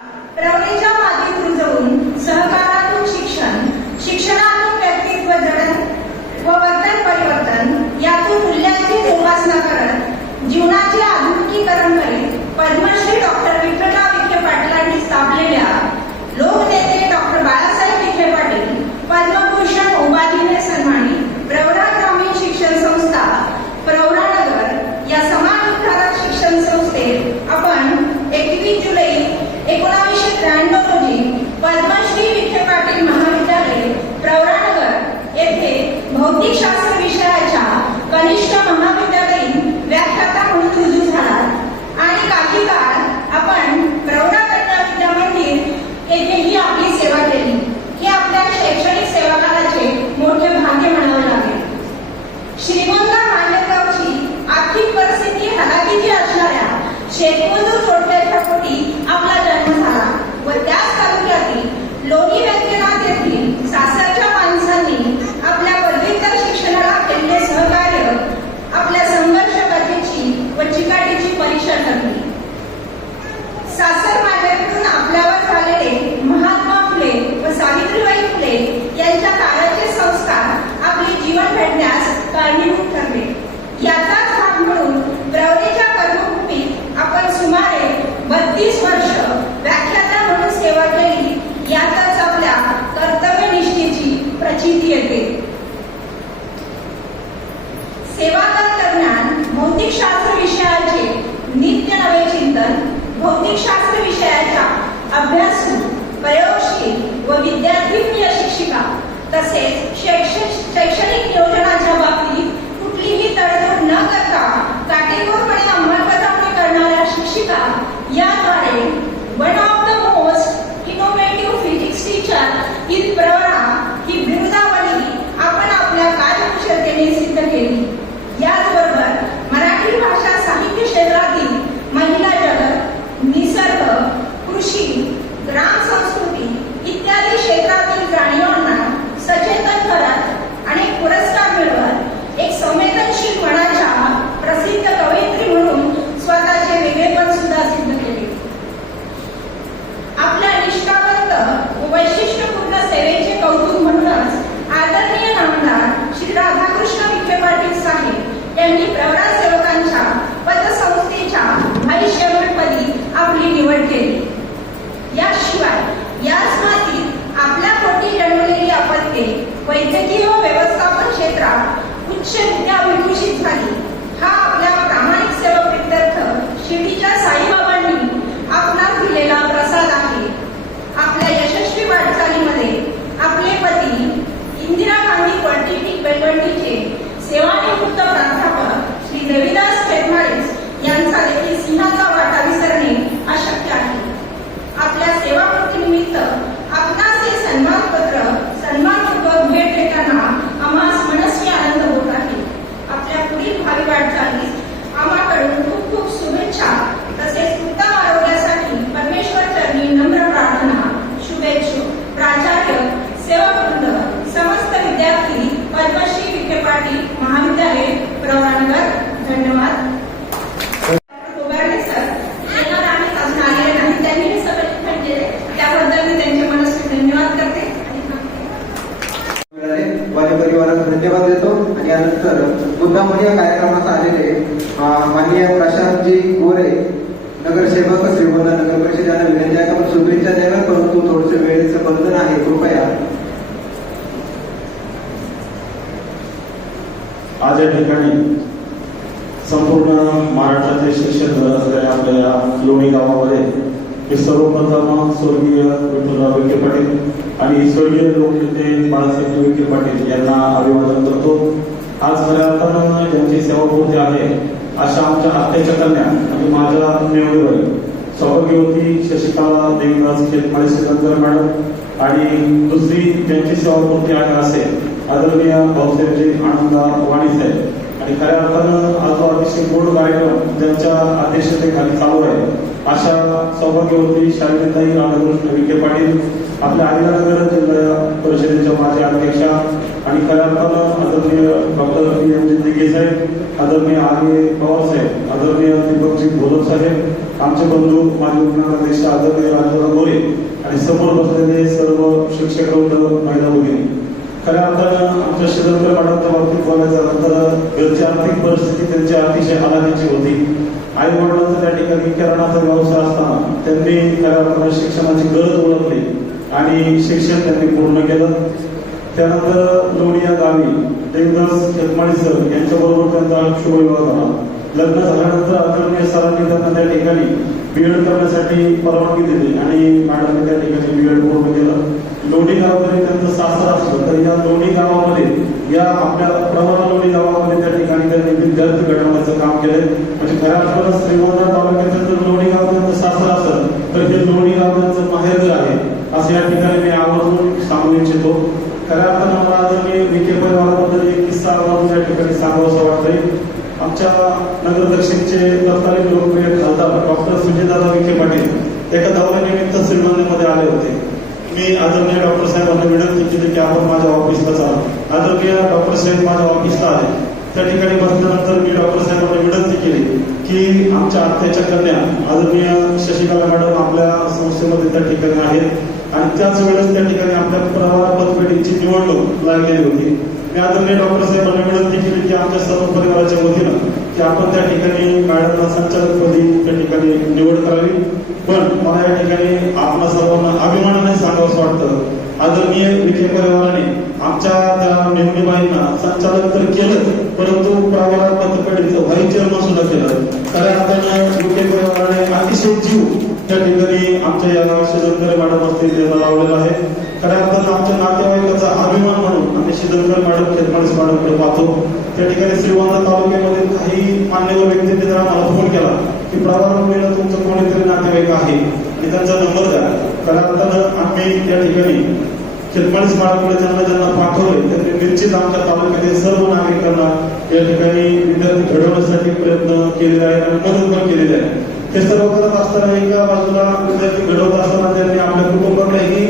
प्रवणीच्या मातीत रुजवून सहकारातून शिक्षण, शिक्षणातून व्यक्तित्व जडण व वर्तन परिवर्तन यातून मूल्यांची जोपासना करत जीवनाचे आधुनिकीकरण करीत पद्मश्री डॉक्टर विठ्ठलराव विखे पाटलांनी स्थापलेल्या लोकनेते डॉक्टर बाळासाहेब विखे पाटील पद्मभूषण उपाधीने सन्मानित प्रवरा ग्रामीण शिक्षण संस्था प्रवरानगर या समाजोद्धारक शिक्षण संस्थेत आपण 21 जुलै 1993 रोजी पद्मश्री विखे पाटील महाविद्यालय प्रवरानगर येथे भौतिकशास्त्र विषयाच्या कनिष्ठ महाविद्यालयीन व्याख्याता म्हणून रुजू झालात आणि काही काळ आपण प्रवरा कन्या विद्या मंदिर येथेही आपली सेवा केली. हे आपल्या शैक्षणिक सेवाकालाचे मोठे भाग्य म्हणावे लागेल. श्रीमंत मांडगावची आर्थिक परिस्थिती हलाखीची असणाऱ्या शेतमजूर जोडप्याच्या पोटी आपला जन्म झाला व त्याच तालुक्यातील लोणी व्यंकनाथ येथील सासरच्या माणसांनी आपल्या पदव्युत्तर शिक्षणाला केलेले सहकार्य आपल्या संघर्ष कथेची व चिकाटीची परीक्षा ठरली. सासर मांडवीतून आपल्यावर झालेले महात्मा फुले व सावित्रीबाई फुले यांच्या काळाचे संस्कार आपले जीवन घडण्यास कारणीभूत ठरले. याचाच भाग म्हणून प्रवरेच्या कर्मभूमीत आपण सुमारे 32 वर्ष व्याख्याता म्हणून सेवा केली. यातच आपल्या कर्तव्यनिष्ठेची प्रचिती येते. सेवाकाल दरम्यान भौतिकशास्त्र विषयाचे नित्य नवे चिंतन, भौतिकशास्त्र विषयाच्या अभ्यासू, प्रयोगशील व विद्यार्थी शिक्षिका तसेच शैक्षणिक नियोजनाच्या बाबतीत कुठलीही तडजोड न करता काटेकोरपणे अंमलबजावणी करणाऱ्या शिक्षिका याद्वारे one of the most innovative physics teacher in Pravara ही बिरुदावली आपण आपल्या कार्यकुशलतेने सिद्ध केली. याचबरोबर मराठी भाषा साहित्य क्षेत्रातील महिला जगत, निसर्ग, कृषी, ग्राम संस्कृती इत्यादी क्षेत्रातील जाणीवांना सचेतन करत अनेक पुरस्कार मिळवत एक संवेदनशील मनाच्या प्रसिद्ध कवयित्री म्हणून स्वतःचे वेगळेपण सुद्धा सिद्ध केले. आपल्या निष्ठावंत व वैशिष्ट्यपूर्ण सेवेचे कौतुक म्हणूनच आदरणीय नामदार श्री राधाकृष्ण विखे पाटील साहेब यांनी प्रवरा सेवकांच्या पतसंस्थेच्या व्हाईस चेअरमनपदी आपली निवड केली. याशिवाय याच मातीत आपल्या पोटी जन्मलेली अपत्ये वैद्यकीय व व्यवस्थापन क्षेत्रात उच्च विद्या विभूषित झाली. हा आपल्या प्रामाणिक सेवक शिर्डीच्या साईबाबांनी आपणास दिलेला प्रसाद आहे. आपल्या यशस्वी वाटचालीमध्ये आपले पती इंदिरा गांधी पॉलिटेक्निक बेलवंडीचे सेवानिवृत्त प्राध्यापक श्री देवीदास फेरमाळेस यांचा देखील सिंहाचा वाटा विसरणे अशक्य आहे. आपल्या सेवाकृतीनिमित्त आपणास हे सन्मानपूर्वक भेट देताना आम्हास मनस्वी आनंद होत आहे. आपल्या पुढील भावी वाटचालीस आम्हाकडून खूप खूप शुभेच्छा तसेच उत्तम आरोग्यासाठी परमेश्वर चरणी नम्र प्रार्थना. शुभेच्छू. प्राचार्य, सेवकवृंद, समस्त विद्यार्थी, पद्मश्री विखे पाटील महाविद्यालय प्रवरानगर. धन्यवाद. धन्यवाद देतो आणि यानंतर मुद्दामून या कार्यक्रमात आलेले माननीय प्रशांतजी गोरे नगरसेवक श्रीगोंदा नगर परिषद यांना विनंती आहे. आपण शुभेच्छा द्याव्या, परंतु थोडसे वेळेचं बंधन आहे, कृपया. आज या ठिकाणी संपूर्ण महाराष्ट्राचे शिक्षक असलेल्या आपल्या लोणी गावामध्ये हे सर्वप्रथम स्वर्गीय विठ्ठलराव विखे पाटील आणि स्वर्गीय लोकनेते बाळासाहेब विखे पाटील यांना अभिवादन करतो. आज खऱ्या अर्थानं ज्यांची सेवापूर्ती आहे अशा आमच्या आत्याच्या कन्या म्हणजे माझ्या नेवळीबाई सौभाग्यवती शशिकला देवीदास खेतमाळे श्रीधर मॅडम आणि दुसरी ज्यांची सेवापूर्ती आहे असे आदरणीय भाऊसाहेबजी आनंदा वाणी साहेब. आणि खऱ्या अर्थानं आज जो अतिशय गोड कार्यक्रम ज्यांच्या अध्यक्षतेखाली चालू आहे अशा सौभाग्यवती शालिनीताई राधाकृष्ण विखे पाटील आपल्या अहिल्यानगर जिल्हा परिषदेच्या माजी अध्यक्षा आणि खऱ्या अर्थानं आदरणीय डॉक्टर पी एम दिघे साहेब, आदरणीय आर्य पवार साहेब, आदरणीय दीपकजी भोलर साहेब आमचे बंधू माजी उपनगराध्यक्ष आदरणीय राजू गोरे आणि समोर बसलेले सर्व शिक्षक वृंद, महिला भगिनी. खऱ्या अर्थानं आमच्या शिरंकर मॅडमच्या बाबतीत बोलायचं झालं तर घरची आर्थिक परिस्थिती त्यांची अतिशय हालाखीची होती. आई वडिलांचा त्या ठिकाणी किराणाचा व्यवसाय असताना त्यांनी खऱ्या अर्थानं शिक्षणाची गरज ओळखली आणि शिक्षण त्यांनी पूर्ण केलं. त्यानंतर लोणी या गावी देवदास खेतमाळी सर यांच्याबरोबर त्यांचा शुभविवाह झाला. लग्न झाल्यानंतर आदरणीय सरांनी त्यांना त्या ठिकाणी बीएड करण्यासाठी परवानगी दिली आणि मॅडमने त्या ठिकाणी बीएड पूर्ण केलं. लोणी गाव जरी त्यांचं सासर असलं तरी या लोणी गावामध्ये, या आपल्या प्रवरा लोणी गावामध्ये त्या ठिकाणी त्यांनी विद्यार्थी घडवण्याचं काम केलंय. म्हणजे खऱ्या अर्थानं श्रीगोंदा तालुक्याचं जर लोणी गाव त्यांचं सासर असेल तर हे लोणी गाव त्यांचं माहेरघर आहे असं या ठिकाणी मी आवर्जून सांगू इच्छितो. खऱ्या अर्थानं मला अजून विखे परिवाराबद्दल एक किस्सा आवर्जून या ठिकाणी सांगावंसं वाटतंय. आमच्या नगर दक्षिणचे तत्कालीन लोकप्रिय खासदार डॉक्टर सुजयदादा विखे पाटील एका दौऱ्यानिमित्त श्रीगोंद्यामध्ये आले होते. मी आदरणीय डॉक्टर साहेबांना विनंती केली की आपण माझ्या ऑफिसला चालू. आदरणीय डॉक्टर साहेब माझ्या ऑफिसला आले. त्या ठिकाणी बसल्यानंतर मी डॉक्टर साहेबांना विनंती केली की आमच्या आत्याच्या कन्या आदरणीय शशिकला मॅडम आपल्या संस्थेमध्ये त्या ठिकाणी आहेत आणि त्याच वेळेस त्या ठिकाणी आपल्या प्रवार पतपेढीची निवडणूक लागलेली होती. मी आदरणीय डॉक्टर साहेबांना विनंती केली की आमच्या सर्व परिवाराच्या वतीनं की आपण त्या ठिकाणी मॅडमला संचालकपदी त्या ठिकाणी निवड करावी. पण मला या ठिकाणी आपल्या सर्वांना अभिमानाने सांगावंसं वाटतं, आदरणीय विखे परिवाराने आमच्या त्या निवडीबाईंना संचालक तर केलं परंतु प्रवार पतपेढीचं व्हाईस चेअरमन सुद्धा केलं. खऱ्या अर्थानं विखे परिवाराने अतिशय जीव त्या ठिकाणी आमच्या या शिदंकर मॅडम असतील त्यांना लावलेला आहे. खऱ्या अर्थानं आमच्या नातेवाईकाचा अभिमान म्हणून आम्ही शिदंकर मॅडम खेतमाळी मॅडमकडे पाहतो. त्या ठिकाणी श्रीगोंदा तालुक्यामध्ये काही मान्यवर व्यक्तींनी जर आम्हाला फोन केला की प्रवार मुलीला तुमचं कोणीतरी नातेवाईक आहे आणि त्यांचा नंबर द्या. खऱ्या अर्थानं आम्ही त्या ठिकाणी खेतमाळी मॅडमकडे ज्यांना पाठवले त्यांनी निश्चित आमच्या तालुक्यातील सर्व नागरिकांना या ठिकाणी विद्यार्थी घडवण्यासाठी प्रयत्न केलेले आहेत आणि मदत पण केलेली आहे. हे सर्व करत असताना एका बाजूला विद्यार्थी घडवत असताना त्यांनी आपल्या कुटुंबाकडेही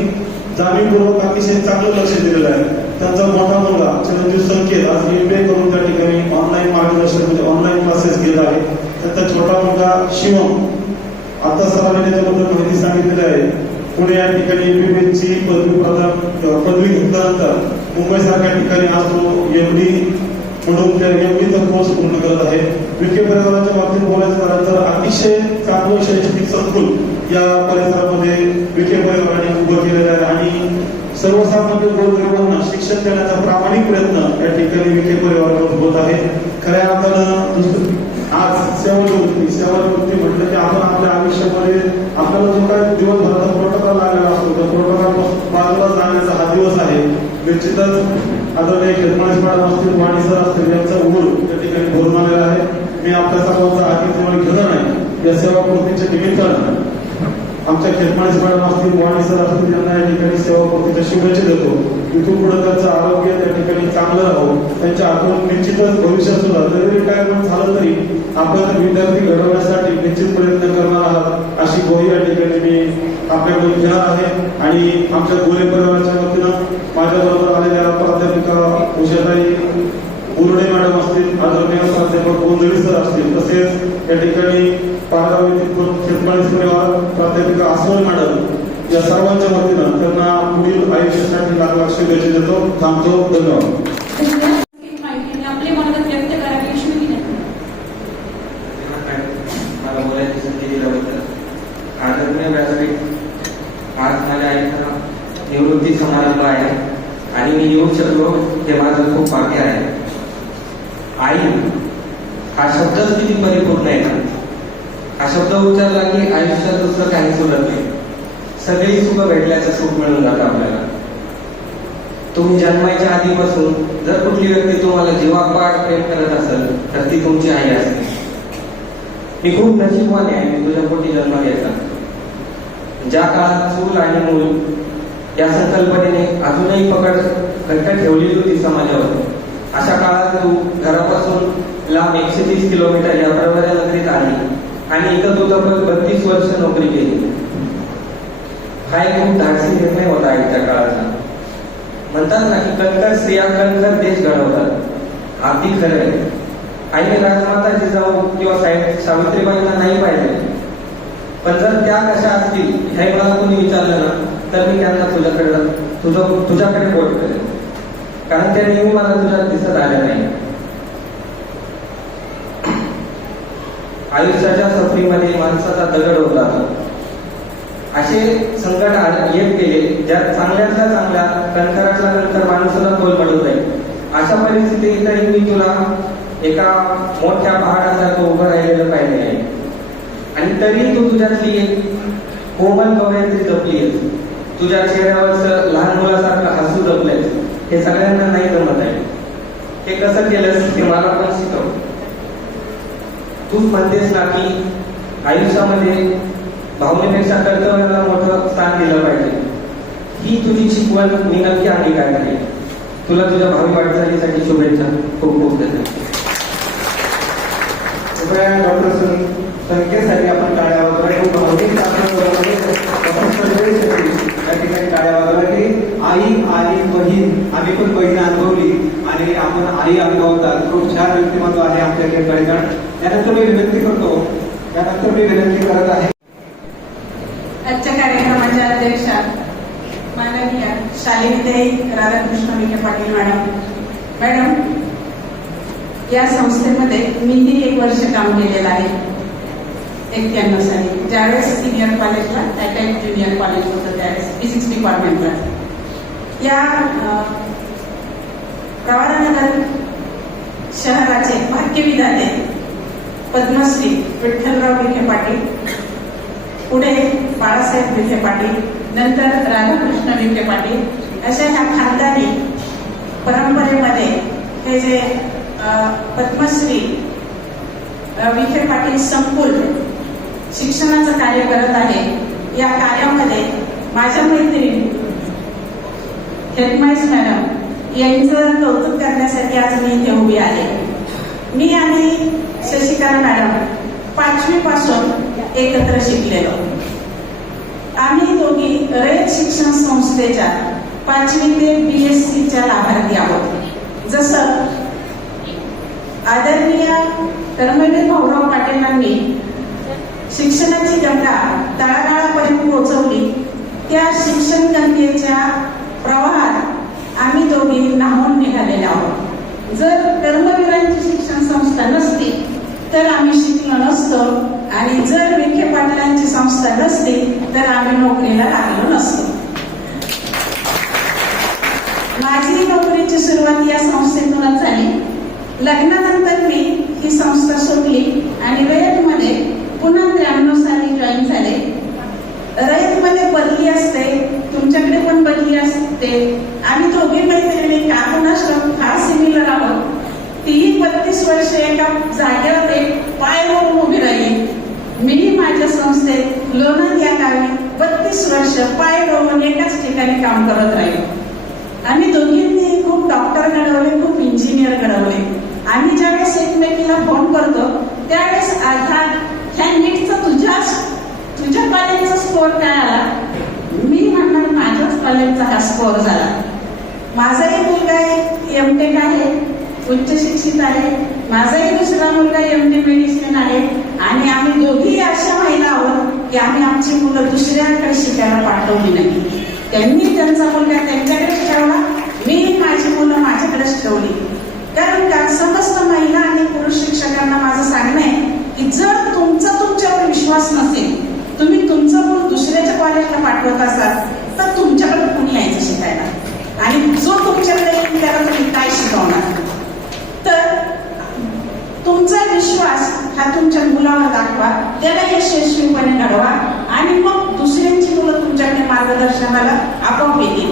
जाणीवपूर्वक अतिशय चांगलं लक्ष दिलेलं आहे. त्यांचा मोठा मुलगा चिरंजीव संकेत आज MBA करून त्या ठिकाणी ऑनलाईन मार्गदर्शन म्हणजे ऑनलाईन क्लासेस घेत आहे. त्यांचा छोटा मुलगा शिवम आता सरांनी त्याच्याबद्दल माहिती सांगितलेली आहे. पुणे या ठिकाणी MBBS ची पदवी घेतल्यानंतर मुंबईसारख्या ठिकाणी आज तो MD म्हणून त्या MBA चा कोर्स पूर्ण करत आहे. विखे परिवाराच्या बाबतीत बोलायचं झालं तर अतिशय चांगलं शैक्षणिक संकुल या परिसरामध्ये विखे परिवाराने उभं केलेलं आहे आणि सर्वसामान्य गोरगरिबांना शिक्षण देण्याचा प्रामाणिक प्रयत्न या ठिकाणी विखे परिवाराकडून होत आहे. खऱ्या अर्थानं आज सेवानिवृत्ती म्हटलं की आपण आपल्या आयुष्यामध्ये आपल्याला जो काय दिवसभराचा प्रोटोकॉल लागलेला असतो त्या प्रोटोकॉल बाजूला जाण्याचा हा दिवस आहे. निश्चितच आदरणीय खेतमाळी मॅडम असतील, वाणी सर असतील यांचा उघड त्या ठिकाणी भरून आलेला आहे. मी आपल्या सर्वांचा आधीच घेणार नाही. या सेवापूर्तीच्या निमित्तानं आमच्या खेतमाळी मॅडम असतील, वाणी सर असतील यांना या ठिकाणी सेवापूर्तीच्या शुभेच्छा देतो. इथून पुढे त्यांचं आरोग्य त्या ठिकाणी चांगलं राहावं. त्यांच्या हातून निश्चितच भविष्यात सुद्धा जरी रिटायरमेंट झालं तरी आपण विद्यार्थी घडवण्यासाठी निश्चित प्रयत्न करणार आहात अशी ग्वाही या ठिकाणी मी आपल्याकडून घेणार आहे. आणि आमच्या गोरे परिवाराच्या वतीनं माझ्याबरोबर आलेल्या प्राध्यापिका उषाताई बोर्डे मॅडम असतील, आदरणीय प्राध्यापक गोंधळी सर असतील, तसेच या ठिकाणी पारगाव येथील खेतमाळी परिवार प्राध्यापिका आसवल मॅडम या सर्वांच्या वतीनं त्यांना पुढील आयुष्यासाठी लाख लाख शुभेच्छा देतो. थांबतो. धन्यवाद. आपले मनात व्यक्त करावी अशी विनंती. मला बोलायची संधी दिल्याबद्दल आदरणीय व्यासपीठ. आज माझ्या आईचा निवृत्ती समारंभ आहे आणि मी येऊ शकलो हे माझं खूप भाग्य आहे. आई हा शब्दच किती परिपूर्ण आहे ना. हा शब्द उच्चारला की आयुष्यात दुसरं काही सुटत नाही. सगळी सुख भेटल्याचं सुख मिळून जातं आपल्याला. तुम्ही जन्माच्या आधीपासून जर कुठली व्यक्ती तुम्हाला जीवापाड प्रेम करत असेल तर ती तुमची आई असते. मी खूप नशीबवान आहे मी तुझ्या पोटी जन्म घेतला. ज्या काळात चूल आणि मूल या संकल्पनेने अजूनही पकड घट्ट ठेवलेली होती समाजावर, अशा काळात तू घरापासून लांब 130 किलोमीटर या प्रवरा नगरीत आली आणि इथं तू तब्बल 32 वर्ष नोकरी केली. हा एक खूप धाडसी निर्णय होता आईच्या काळाचा. म्हणतात ना की कणखर स्त्रिया कणखर देश घडवतात. अगदी खरं आहे. आईने राजमाता जिजाऊ किंवा सावित्रीबाईंना नाही पाहिले पण जर त्या कशा असतील हे मला कोणी विचारलं ना तर मी त्यांना तुझ्याकडे बोट करेन, कारण त्या नेहमी मला तुझ्यात दिसत आल्या नाही. आयुष्याच्या सफरीमध्ये माणसाचा दगड होत जातो. असे संकट येत गेले ज्यात चांगल्यातल्या चांगल्या कणखराच्या नंतर माणसाला तोल पडत जाईल. अशा परिस्थितीतही मी तुला एका मोठ्या पहाडासारखं उभं राहिलेलं पाहिले आहे, आणि तरी तू तुझ्यातली एक कोमल कवयत्री जपलीस. तुझ्या चेहऱ्यावर लहान मुलासारखं हसू जपलेस. हे सगळ्यांना नाही जमत आहे. हे कसं केलंस ते मला पण शिकव. तू म्हणतेस ना की आयुष्यामध्ये भावनेपेक्षा कर्तव्याला मोठं स्थान दिलं पाहिजे. ही तुझी शिकवण मी नक्की अंगीकार केली. तुला तुझ्या भावी वाटचालीसाठी शुभेच्छा. खूप खूप धन्यवाद. डॉक्टर संख्येसाठी आपण टाळ्या वाजवा. खूप भावनिक या ठिकाणी टाळ्या वाजवा की आई आणि बहीण आम्ही पण बहीण अनुभवली आणि आपण आई अनुभवतात. खूप छान व्यक्तिमत्व आहे आमच्या ठिकाण. त्यानंतर मी विनंती करत आहे आजच्या कार्यक्रमाच्या अध्यक्षा माननीय शालिनीताई राधाकृष्ण विखे पाटील मॅडम, या संस्थेमध्ये मीही 1 वर्ष काम केलेलं आहे. 91 साली ज्यावेळेस सिनियर कॉलेजला अटॅच ज्युनियर कॉलेज होतं त्यावेळेस फिजिक्स डिपार्टमेंटला. या प्रवरानगर शहराचे भाग्यविधाते पद्मश्री विठ्ठलराव विखे पाटील, पुढे बाळासाहेब विखे पाटील, नंतर राधाकृष्ण विखे पाटील, अशा ह्या खानदानी परंपरेमध्ये हे जे पद्मश्री विखे पाटील संकुल शिक्षणाचं कार्य करत आहे. या कार्यामध्ये माझ्या मैत्रीण हेडमाईस मॅडम यांचं कौतुक करण्यासाठी आज मी इथे उभी आहे. मी आणि शशिकला मॅडम 5वी पासून एकत्र शिकलेलो. आम्ही दोघी रयत शिक्षण संस्थेच्या 5वी ते BSc लाभार्थी आहोत. जसं आदरणीय कर्मवीर भाऊराव पाटीलांनी शिक्षणाची गंगा तळागाळापर्यंत पोहोचवली, त्या शिक्षण गंगेच्या प्रवाहात आम्ही दोघी न्हावून निघालेले आहोत. जर कर्मवीरांची शिक्षण संस्था नसती तर आम्ही शिकलो नसतो, आणि जर विखे पाटलांची संस्था नसती तर आम्ही नोकरीला लागलो नसतो. माझी नोकरीची सुरुवात या संस्थेतूनच झाली. लग्नानंतर मी ही संस्था सोडली आणि रयतमध्ये पुन्हा 93 साली जॉईन झाले. रयतमध्ये बदली असते, तुमच्याकडे पण बदली असते. आम्ही दोघी मैत्रिणी का खास सिमिलर आहोत. तीही 32 वर्ष एका जागेवर पाय रोवून उभी राहिली. मी माझ्या संस्थेत लोणंद या गावी 32 वर्ष पाय रोवून एकाच ठिकाणी काम करत राहिले. आम्ही दोघींनी खूप डॉक्टर घडवले, खूप इंजिनियर घडवले. आम्ही ज्यावेळेस एकमेकीला फोन करतो त्यावेळेस ह्या नीटचा तुझ्या कॉलेजचा स्कोर काय आला, मी म्हणणार माझ्याच कॉलेजचा हा स्कोर झाला. माझाही मुलगा MTech आहे, उच्च शिक्षित आहे. माझाही दुसरा मुलगा MD मेडिसिन आहे. आणि आम्ही दोघी अशा महिला आहोत की आम्ही आमची मुलं दुसऱ्याकडे शिकायला पाठवली नाही. त्यांनी त्यांचा मुलगा त्यांच्याकडेच ठेवला, मी माझी मुलं माझ्याकडेच ठेवली. कारण का समस्त महिला आणि पुरुष शिक्षकांना माझं सांगणं आहे की जर तुमच्यावर विश्वास नसेल, तुम्ही तुमचं मूल दुसऱ्याच्या कॉलेजला पाठवत असाल तर तुमच्याकडे कुणी यायचं शिकायला, आणि जो तुमच्याकडे येईल त्याला तुम्ही काय शिकवणार. तर तुमचा विश्वास हा तुमच्या मुलावर दाखवा, त्याला यशस्वीपणे घडवा, आणि मग दुसऱ्यांची मुलं तुमच्याकडे मार्गदर्शनाला आपोआप येतील.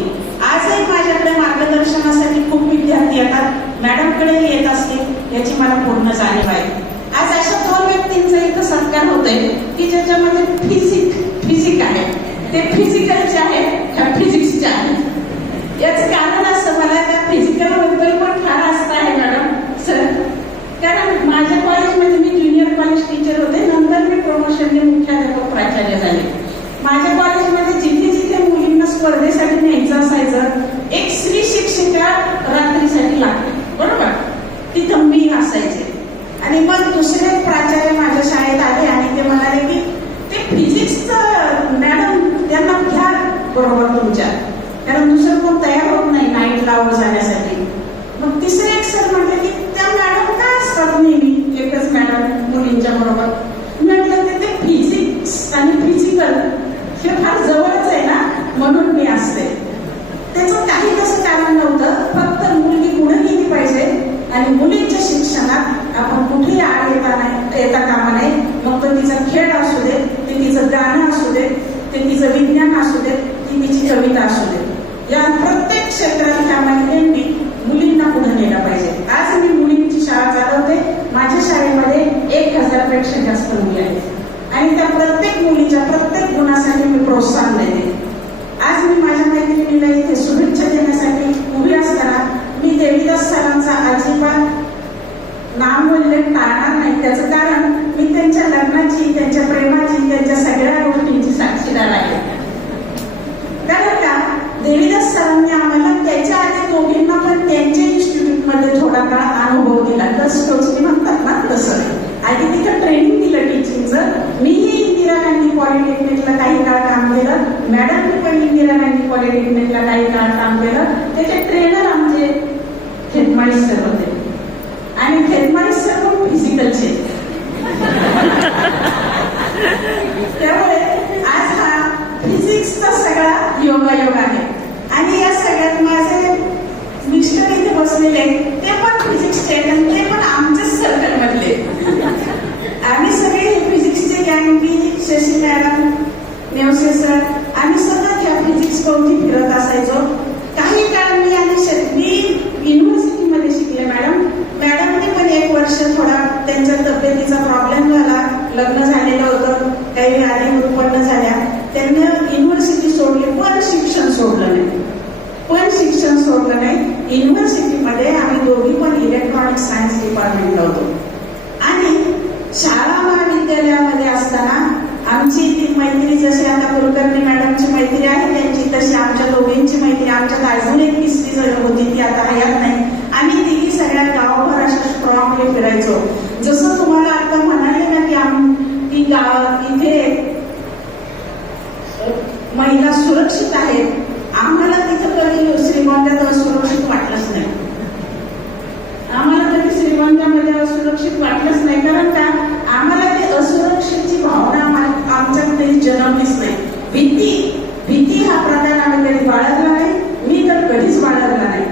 आजही माझ्याकडे मार्गदर्शनासाठी खूप विद्यार्थी येतात, मॅडमकडे येत असतील याची मला पूर्ण जाणीव आहे. आज अशा 2 व्यक्तींचा इथं सत्कार होतोय की ज्याच्यामध्ये फिजिक आहे, ते फिजिकलचे आहे, त्या फिजिक्सचे आहे. याचं कारण असं, मला त्या फिजिकल बद्दल पण फार आस्था आहे मॅडम सर. कारण माझ्या कॉलेजमध्ये मी ज्युनियर कॉलेज टीचर होते, नंतर मी प्रमोशनने मुख्याध्यापक प्राचार्य झाले. माझ्या कॉलेजमध्ये जिथे जिथे मुलींना स्पर्धेसाठी न्यायचं असायचं, एक स्त्री शिक्षिका रात्रीसाठी लागते, बरोबर, तिथं मी असायचे. आणि मग दुसरे प्राचार्य माझ्या शाळेत आले आणि ते म्हणाले की ते फिजिक्स बरोबर तुमच्या, कारण दुसरं कोण तयार होत नाही नाईटला जाण्यासाठी. मग तिसरे एक सर म्हटले की त्या मॅडम का असतात नेहमी एकच मॅडम मुलींच्या बरोबर. म्हटलं ते फिजिक्स आणि फिजिकल हे फार जवळच आहे ना, म्हणून मी असते. त्याचं काही तसं कारण नव्हतं, फक्त मुलगी पुढे गेली पाहिजे आणि मुलींच्या शिक्षणात आपण कुठेही आड येता कामा नये. मग तो तिचा खेळ असू दे, ते तिचं गाणं असू दे, ते तिचं विज्ञान असू दे, ती तिची कविता असू दे, या प्रत्येक क्षेत्रात ह्या महिलांनी मुलींना पुढे नेलं पाहिजे. आज मी मुलींची शाळा चालवते. माझ्या शाळेमध्ये 1000 पेक्षा जास्त मुली आहेत आणि त्या प्रत्येक मुलीच्या प्रत्येक गुणासाठी मी प्रोत्साहन देते. आज मी माझ्या मैत्रिणीला इथे शुभेच्छा देण्यासाठी उभी असताना मी देवीदास सरांचा अजिबात नामोल्लेख टाळणार नाही. त्याचं कारण मी त्यांच्या लग्नाची, त्यांच्या प्रेमाची, त्यांच्या सगळ्या गोष्टींची साक्षीदार आहे. कारण का देवीदास सरांनी आम्हाला त्याच्या आधी दोघींना पण त्यांच्या इन्स्टिट्यूटमध्ये थोडा काळ अनुभव दिला. टोचणी म्हणतात ना तसं. आधी तिथं ट्रेनिंग दिलं टीचिंगचं. मीही इंदिरा गांधी पॉलिटेक्निकला काही काळ काम केलं, मॅडमनी पण इंदिरा गांधी पॉलिटेक्निकला काही काळ काम केलं. त्याचे ट्रेनर आमचे खेतमाळी सर होते आणि खेतमाळी सर पण फिजिकलचे. त्यामुळे आज हा फिजिक्सचा सगळा योगायोग आहे. आणि या सगळ्यात माझे मिस्टर इथे बसलेले ते पण फिजिक्सचे आणि ते पण आमच्याच सर्कल मधले. आम्ही सगळे फिजिक्सचे गँग, मी, शशी मॅडम, नेवसे सर, आम्ही सतत ह्या फिजिक्स कोणती फिरत असायचो. काही काळ मी युनिव्हर्सिटीमध्ये शिकले. मॅडमने पण 1 वर्ष थोडा त्यांच्या तब्येतीचा प्रॉब्लेम झाला, लग्न झालेलं होतं, काही व्याधी उत्पन्न झाल्या, त्यांनी युनिव्हर्सिटी सोडली, पण शिक्षण सोडलं नाही. युनिव्हर्सिटीमध्ये आम्ही दोघी पण इलेक्ट्रॉनिक सायन्स डिपार्टमेंटला होतो. आणि शाळा महाविद्यालयामध्ये असताना आमची ती मैत्री, जशी आता कुलकर्णी मॅडमची मैत्री आहे त्यांची, तशी आमच्या दोघींची मैत्री, आमच्यात अजून एक 3री जण होती, ती आता हयात नाही. आम्ही तिघी सगळ्या गावभर अशा स्ट्रॉंगली फिरायचो. जसं तुम्हाला आता म्हणाले ना की गावात इथे महिला सुरक्षित आहेत, आम्हाला तिथं कधी श्रीगोंद्यात असुरक्षित वाटलंच नाही. आम्हाला कधी श्रीगोंद्यामध्ये असुरक्षित वाटलंच नाही. कारण का आम्हाला ते असुरक्षितची भावना आमच्यात कधी जन्मलीच नाही. भीती हा प्रकार आम्ही कधी बाळगला नाही. मी तर कधीच बाळगला नाही.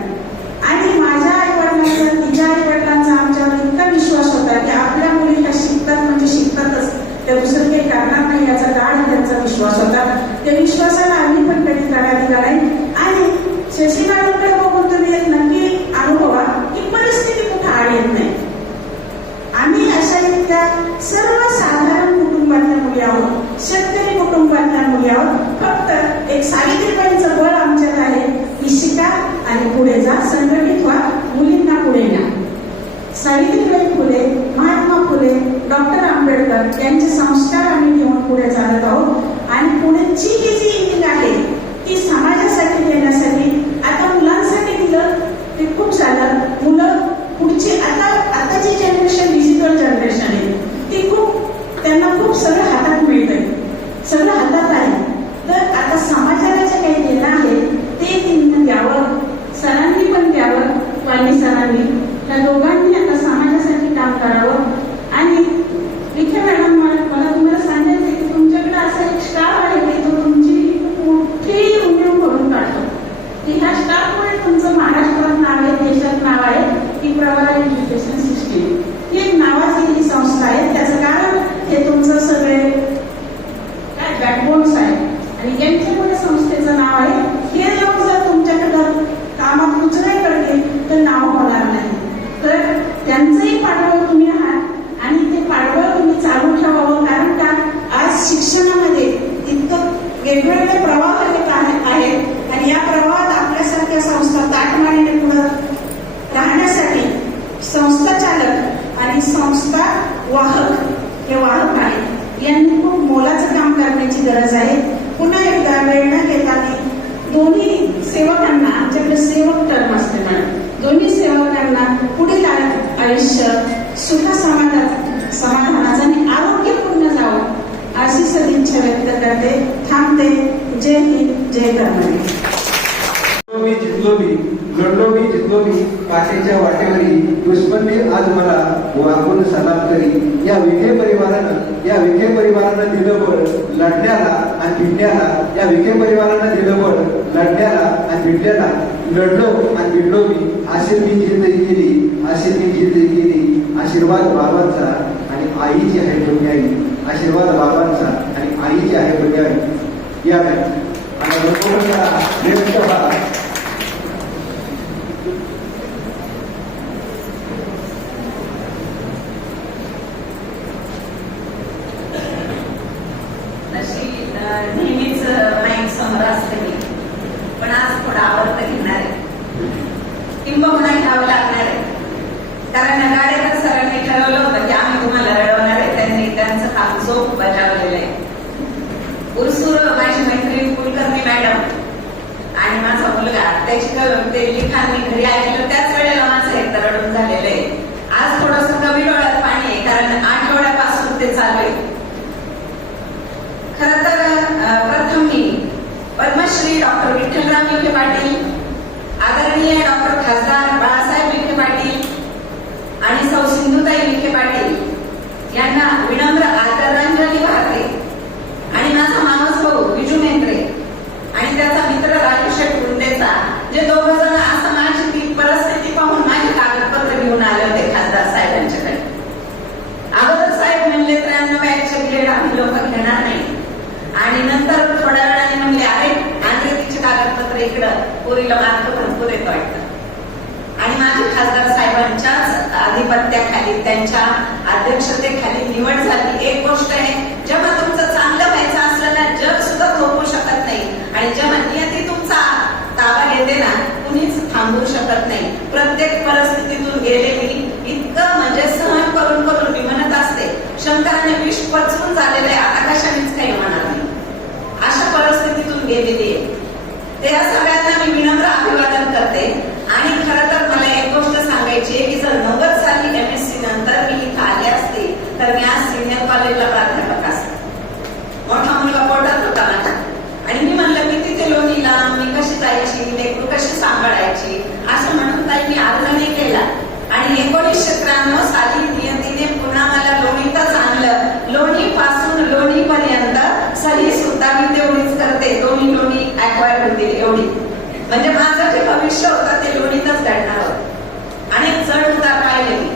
आणि माझ्या आईवडिलांचा, तिच्या आईवडिलांचा आमच्यावर इतका विश्वास होता की आपल्या मुली ह्या शिकतात म्हणजे शिकतातच, त्या दुसरं काही करणार नाही याचा गाढ त्यांचा विश्वास होता. त्या विश्वासाला आम्ही पण कधी तडा दिला नाही. आणि शशी मॅडमकडे बघून तुम्ही एक नक्की अनुभवा की परिस्थिती कुठं आड येत नाही. आम्ही अशा इतक्या सर्वसाधारण कुटुंबातल्या मुली आहोत, शेतकरी कुटुंबातल्या मुली आहोत. फक्त एक सावित्रीबाईंचं बळ आमच्यात आहे की शिका आणि पुढे जा, संघटित व्हा, मुलींना पुढे न्या. सावित्रीबाई फुले, महात्मा फुले, डॉक्टर आंबेडकर यांचे संस्कार आम्ही घेऊन पुढे चालत आहोत. आणि पुढेची ही जी इनिंग आहे ती समाजासाठी देण्यासाठी, आता मुलांसाठी दिलं ते खूप झालं. मुलं पुढची आताची जनरेशन डिजिटल जनरेशन आहे, ती त्यांना खूप सगळं हातात मिळतंय, सगळं हातात आहे. तर आता समाजाला जे काही देणं आहे ते त्यांनी द्यावं, सरांनी पण द्यावं, वाणी सरांनी, त्या दोघांनी आता समाजासाठी काम करावं. आणि विखे मॅडम, मला तुम्हाला सांगायचं की तुमच्याकडे असा एक स्टाफ आहे की तो तुमची मोठी उणीव भरून काढतो. की ह्या स्टाफमुळे तुमचं महाराष्ट्रात नाव आहे, देशात नाव आहे की प्रवारा एज्युकेशन सिस्टीम ही एक नावाची ही संस्था आहे. त्याचं कारण हे तुमचं सगळे काय बॅकबोन्स आहे आणि यांच्यामुळे संस्थेचं नाव आहे. हे लोक जर तुमच्याकडं कामात उचलाय करतील तर नाव होणार नाही. तर त्यांचंही पाठबळ तुम्ही आहात आणि ते पाठबळ तुम्ही चालू ठेवावं. कारण का आज शिक्षणामध्ये इतकं वेगवेगळे प्रवाह येत आहेत आणि या प्रवाहात आपल्यासारख्या संस्था ताटमानेने पुढे राहण्यासाठी संस्था चालक आणि संस्था वाहक, हे वाहक आहेत, यांनी खूप मोलाचं काम करण्याची गरज आहे. पुन्हा एकदा वेळ न घेताना दोन्ही सेवकांना, आमच्याकडे सेवक टर्म असते मॅडम, दोन्ही सेवकांना पुढील आयुष्य सुख समाधानाचं आणि आरोग्यपूर्ण जावं अशी सदिच्छा व्यक्त करते. थांबते. जय हिंद. जय कर्मणी. मी जिंकलो मी, लढलो मी जिंकलो मी, काठीच्या वाटेवरी दुश्मनी आज मला वाकून सलाम करी. या विखे परिवारानं दिलं बळ लढण्याला आणि भिडण्याला. या विखे परिवारानं दिलं बळ लढण्याला आणि भिडण्याला. लढलो आणि भिडलो मी, अशी मी जिंदगी केली. आशीर्वाद बाबांचा आणि आईची आहे पुण्याई. आशीर्वाद बाबांचा आणि आईची आहे पुण्याई. या आणि नेहमीच माईक समोर असते मी, पण आज थोडं आवडतं घेणार आहे, किंबहुना घ्यावं लागणार आहे. कारण गाडेकर सरांनी ठरवलं होतं की आम्ही तुम्हाला रडवणार आहे. त्यांनी त्यांचं काम चोख बजावलेलं आहे. उरसूर माझी मैत्रीण कुलकर्णी मॅडम आणि माझा मुलगा ते लिखाण मी घरी ऐकलं त्याच वेळेला माझं एकदा रडून झालेलं आहे. आज थोडस कमी डोळ्यात पाणी आहे, कारण आठवड्यापासून ते चालू आहे. खर तर प्रथम मी पद्मश्री डॉक्टर विठ्ठलराव विखे पाटील, आदरणीय डॉक्टर खासदार बाळासाहेब विखे पाटील आणि सौ सिंधुताई विखे पाटील यांना विनम्र आदरांजली वाहते. आणि माझा मावस भाऊ विजू मेंत्रे आणि त्याचा मित्र राजू शेठ गुंडेचा, जे दोघ जण असं माझी ती परिस्थिती पाहून माझी कागदपत्र घेऊन आले होते खासदार साहेबांच्याकडे. अगोदर साहेब म्हणले 93 ग्रेड आम्ही लोक घेणार नाही, आणि नंतर थोड्या वेळाने म्हणले अरे तिचे कागदपत्र इकडं पोरीला मार्क भरपूर येतो वाटतं. आणि माझी खासदार साहेबांच्याच आधिपत्याखाली त्यांच्या अध्यक्षतेखाली निवड झाली. एक गोष्ट आहे, जेव्हा तुमचं चांगलं व्हायचं असलं ना, जग सुद्धा थोपू शकत नाही. आणि जेव्हा नियती तुमचा ताबा घेते ना, कुणीच थांबवू शकत नाही. प्रत्येक परिस्थितीतून गेलेली इतकं म्हणजे सहन करून करून मी म्हणत असते, शंकराने विष पचवून झालेलं आहे, आता कशानेच काही होणार नाही. अशा परिस्थितीतून गेलेली आहे. त्या सगळ्यांना मी विनम्र अभिवादन करते. आणि खरं तर मला एक गोष्ट सांगायची आहे की जर 90 साली MSc नंतर मी इथं आले असते तर मी आज सिनियर कॉलेजला प्राध्यापक असते. मोठा मुलगा पोटात होता माझा, आणि मी म्हणलं की तिथे लोणीला मी कशी जायची, लेकरू कशी सांभाळायची, असं म्हणून ताई मी अर्ज नाही केला. आणि 1993 साली नियतीने पुन्हा मला लोणीतच आणलं. लोणी पासून लोणी पर्यंत सही सुद्धा मी तेवढीच करते. दोन्ही लोणी ऍक्वायर होतील एवढी. म्हणजे माझं जे भविष्य होतं ते लोणीतच घडणार होतं. आणि चढ उतार पाहिले मी.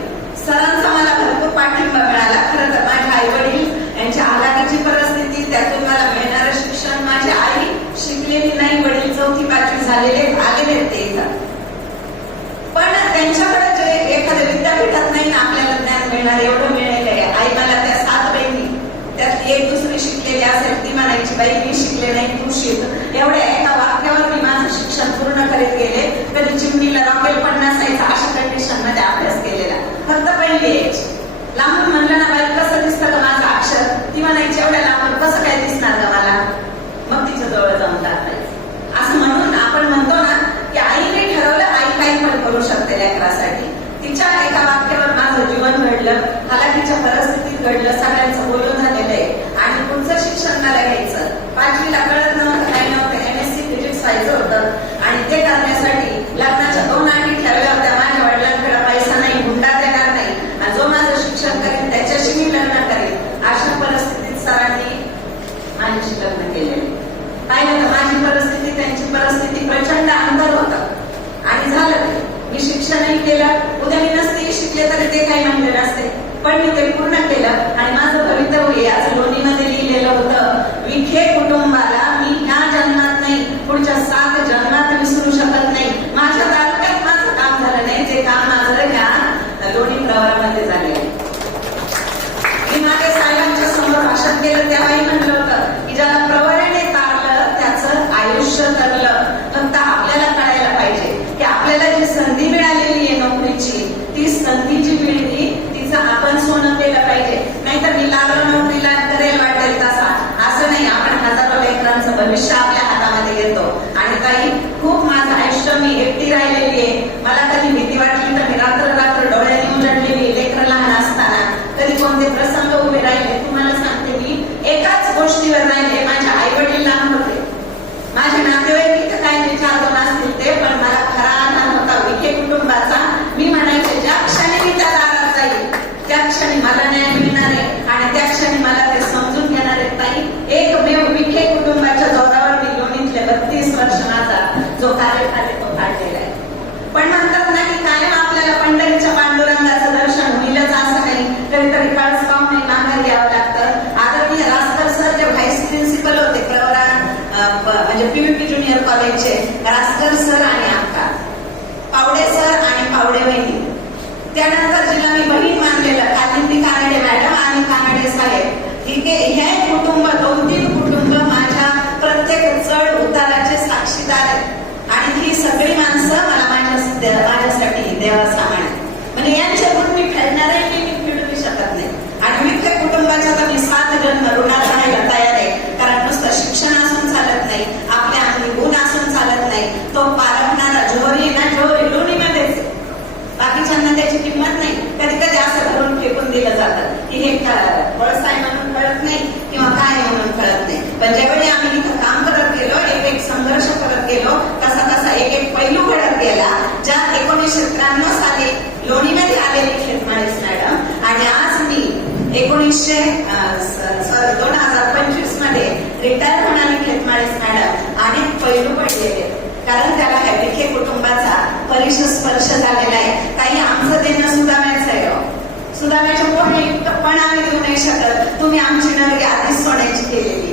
सरांचा मला भरपूर पाठिंबा मिळाला. खरं तर माझे आई वडील यांची आघाडीची परिस्थिती, त्यातून मला मिळणारं शिक्षण, माझी आई शिकलेली नाही, वडील 4थी 5वी झालेले आलेले ते इथं. पण त्यांच्याकडे जे एखाद्या विद्यापीठात नाही ना आपल्याला ज्ञान मिळणार एवढं मिळालेलं आहे. आई मला त्या 7 बहिणी त्यातली एक दुसरी शिकलेली असेल, ती म्हणायची बाई मी शिकले नाही तू शिक. एवढ्या एका वाक्यावर मी माझं शिक्षण पूर्ण करीत गेले. कधी चिमणीला रॉकेल पण नसायचं अशा कंडिशन मध्ये अभ्यास केलेला. फक्त पहिली एज. लांबून म्हणलं ना बाई कसं दिसतं का माझं अक्षर, ती म्हणायची एवढ्या लांबून कसं काय दिसणार का मला, मग तिच्या जवळ जाऊन टाकायचं. असं म्हणून आपण म्हणतो ना की आईने ठरवलं, आई काही पण करू शकते लेकरासाठी. तिच्या एका वाक्यावर माझं जीवन घडलं, हालाकीच्या परिस्थितीत घडलं, सगळ्यांचं बोलून झालेलं आहे. आणि पुढचं शिक्षण मला घ्यायचं. 5वीला कळत नव्हतं, काही नव्हतं, MSc फिजिक्स व्हायचं होतं. आणि ते करण्यासाठी लग्नाच्या 2 अटी ठरवल्या होत्या. माझ्या वडिलांकडे पैसा नाही, हुंडा देणार नाही, आणि जो माझं शिक्षण करेल त्याच्याशी मी लग्न करेल. अशा परिस्थितीत सरांनी माझ्याशी लग्न केलेलं. पाहिलं तर माझी परिस्थिती त्यांची परिस्थिती प्रचंड अंतर होतं. आणि झालं ते. मी शिक्षणही केलं. उद्या मी नसते शिकले तरी ते काही म्हणले नसते, पण मी ते पूर्ण केलं. आणि माझं भवितव्य आज लोणीमध्ये लिहिलेलं होतं, विखे कुटुंबाला मी ह्या जन्मात नाही पुढच्या 7 जन्मात विसरू शकत नाही. माझ्या तालुक्यात माझं काम झालं नाही, जे काम माझं ह्या लोणी प्रवारामध्ये झाले. मी माझ्या साहेबांच्या समोर भाषण केलं तेव्हाही म्हणलं होतं की ज्याला प्रवरेने तारलं त्याचं आयुष्य तरलं. फक्त आपल्याला कळायला पाहिजे की आपल्याला जी संधी मिळालेली आहे नोकरीची, ती संधी जी मिळली तिचं आपण सोनं केलं पाहिजे. नाहीतर मी लागलो नोकरीला करेल वाटेल तसा, असं नाही. आपण हजारो लेकरांचं भविष्य आपल्या हातामध्ये घेतो. आणि काही खूप माझं आयुष्य मी एकटी राहिलेली आहे. मला कधी भीती वाटली तर मी रात्र डोळ्याने उजडलेली, लेकरं लहान असताना कधी कोणते प्रसंग उभे राहिले. तुम्हाला सांगते मी एकाच गोष्टीवर राहिले. माझ्या आई वडील लहान होते, माझे तावडे वहिनी, त्यानंतर जिला मी बहीण मानलेलं कालिंदी कानडे मॅडम आणि कानडे साहेब, हे कुटुंब 2-3 कुटुंब माझ्या प्रत्येक चढ उताराचे साक्षीदार आहेत आणि ही सगळी माणसं मला माझ्यासाठी देवासामान्य, म्हणजे यांच्या गुण मी फेडणारही मी फेडू शकत नाही. आणि विखे कुटुंबाच्या तर मी 7 जन्म ऋणात राहायला तयार आहे, कारण नुसतं शिक्षण असून चालत नाही, आपल्या अंगी गुण असून चालत नाही. तो पारखणारा जोहरी ना जोहरी लोणीमध्येच, बाकीच्यांना त्याची किंमत नाही. कधी कधी असं धरून फेकून दिलं जातं की हे वळसाय म्हणून कळत नाही किंवा काय म्हणून कळत नाही. पण ज्यावेळी आम्ही इथं काम करत गेलो, एक संघर्ष करत गेलो, कसा कसा एक पैलू घडत गेला. ज्या 1993 साली लोणीमध्ये आलेली खेतमाळीस मॅडम आणि आज मी 2025 मध्ये रिटायर होणारी खेतमाळीस मॅडम आणि पैलू पडलेले, कारण त्याला ह्या विखे कुटुंबाचा परिस्पर्श झालेला आहे. काही आमचं देणं सुदाम्याचं आहे. सुदाम्याच्या पोटी पण आम्ही देऊ नाही शकत. तुम्ही आमची नगरी आधीच सोन्याची केलेली,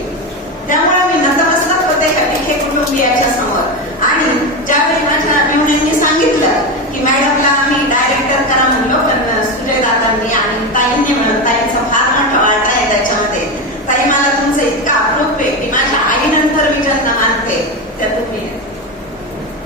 त्यामुळे मी नतमस्तक होते ह्या विखे कुटुंबियाच्या समोर. आणि ज्यावेळी माझ्या मेहुण्यांनी सांगितलं की मॅडमला आम्ही डायरेक्टर करा म्हणलो, पण सुजय दादांनी आणि ताईंनी म्हणून, ताईंचा फार मोठा वाटा आहे त्याच्यामध्ये. ताई, मला तुमचं इतकं अप्रूप आहे की माझ्या आईनंतर मी ज्यांना मानते त्या तुम्ही.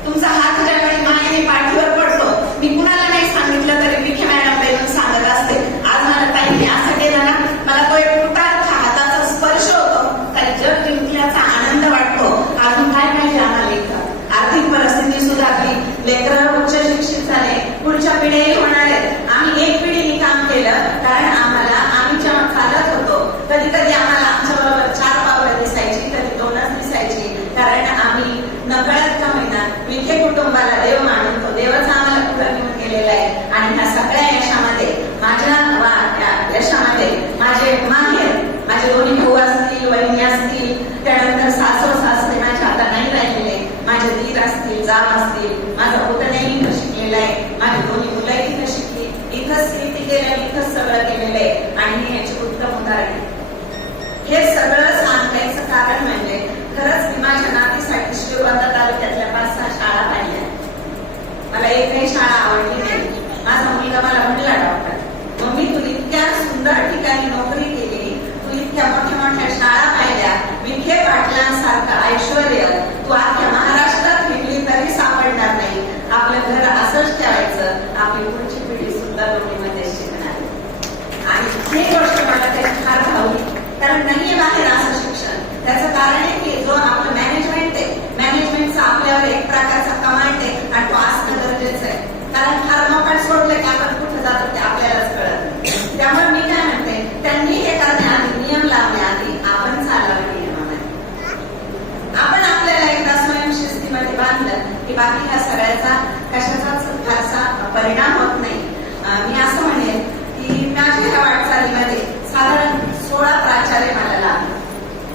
तुमचा हात ज्यावेळी मायेने पाठीवर पडतो, मी कुणाला नाही सांगितलं तरी विखे मॅडम येऊन सांगत असते. आज मला ताईंनी असं केलं ना, मला तो एक कृतार्थ हाताचा स्पर्श होतो, तर जग जिंकल्याचा आनंद वाटतो. अजून काय पाहिजे आम्हाला इथं? आर्थिक परिस्थिती सुधारली, लेकरं उच्च शिक्षित झाले, पुढच्या पिढ्याही होणार आहेत. आम्ही एक पिढीने काम केलं, कारण आम्ही जेव्हा चालत होतो कधी कधी आम्हाला आमच्याबरोबर 4 पावलं दिसायची, कधी 2च दिसायची, कारण आम्ही नकळत का होईना विखे कुटुंबाला देव मानतो. देवाचा आम्हाला पुढे घेऊन गेलेला आहे. आणि ह्या सगळ्या यशामध्ये माझे माहेर, माझे दोन्ही भाऊ असतील, वहिनी असतील, त्यानंतर सासू सासरे माझ्या आता नाही राहिलेले, माझे दीर असतील, जाव असतील, माझा पुतण्याही इथं शिकलेला आहे, माझी दोन्ही मुलंही इथं शिकली, इथंच स्थिती केलं, इथंच सगळं केलेलं आहे. आणि मी याची उत्तम उदाहरण. हे सगळं सांगायचं कारण म्हणजे खरंच मी माझ्या नातीसाठी श्रीगोंदा तालुक्यातल्या 5-6 शाळा पाहिल्या. मला एकही शाळा आवडली नाही. माझा मुलगा मला म्हटला, डॉक्टर मम्मी तू इतक्या सुंदर ठिकाणी नोकरी केली, तू इतक्या मोठ्या मोठ्या शाळा पाहिल्या, विखे पाटलांसारखं ऐश्वर्य तू अख्ख्या महाराष्ट्रात फिरली तरी सापडणार नाही. आपलं घर असंच ठेवायचं, आपली पुढची पिढी सुद्धा लोणीमध्ये शिकणार. आणि ही गोष्ट मला त्याची फार भावली, कारण नाहीये बाहेर असं शिक्षण. त्याचं कारण आहे की जो आपलं मॅनेजमेंट आहे, मॅनेजमेंटचा आपल्यावर एक प्रकारचा कमांड आहे आणि तो असणं गरजेचं आहे. कारण फार मोकाट सोडलं की आपण कुठं जातो ते आपल्यालाच कळत नाही. त्यामुळे मी काय म्हणते, त्यांनी हे करण्याआधी, नियम लावण्याआधी आपण चालावं नियमाने. आपण आपल्याला एकदा स्वयंशिस्तीमध्ये बांधलं की बाकी ह्या सगळ्याचा कशाचाच फारसा परिणाम होत नाही. मी असं म्हणेन की माझ्या ह्या वाटचालीमध्ये साधारण 16 प्राचार्य मला लागले.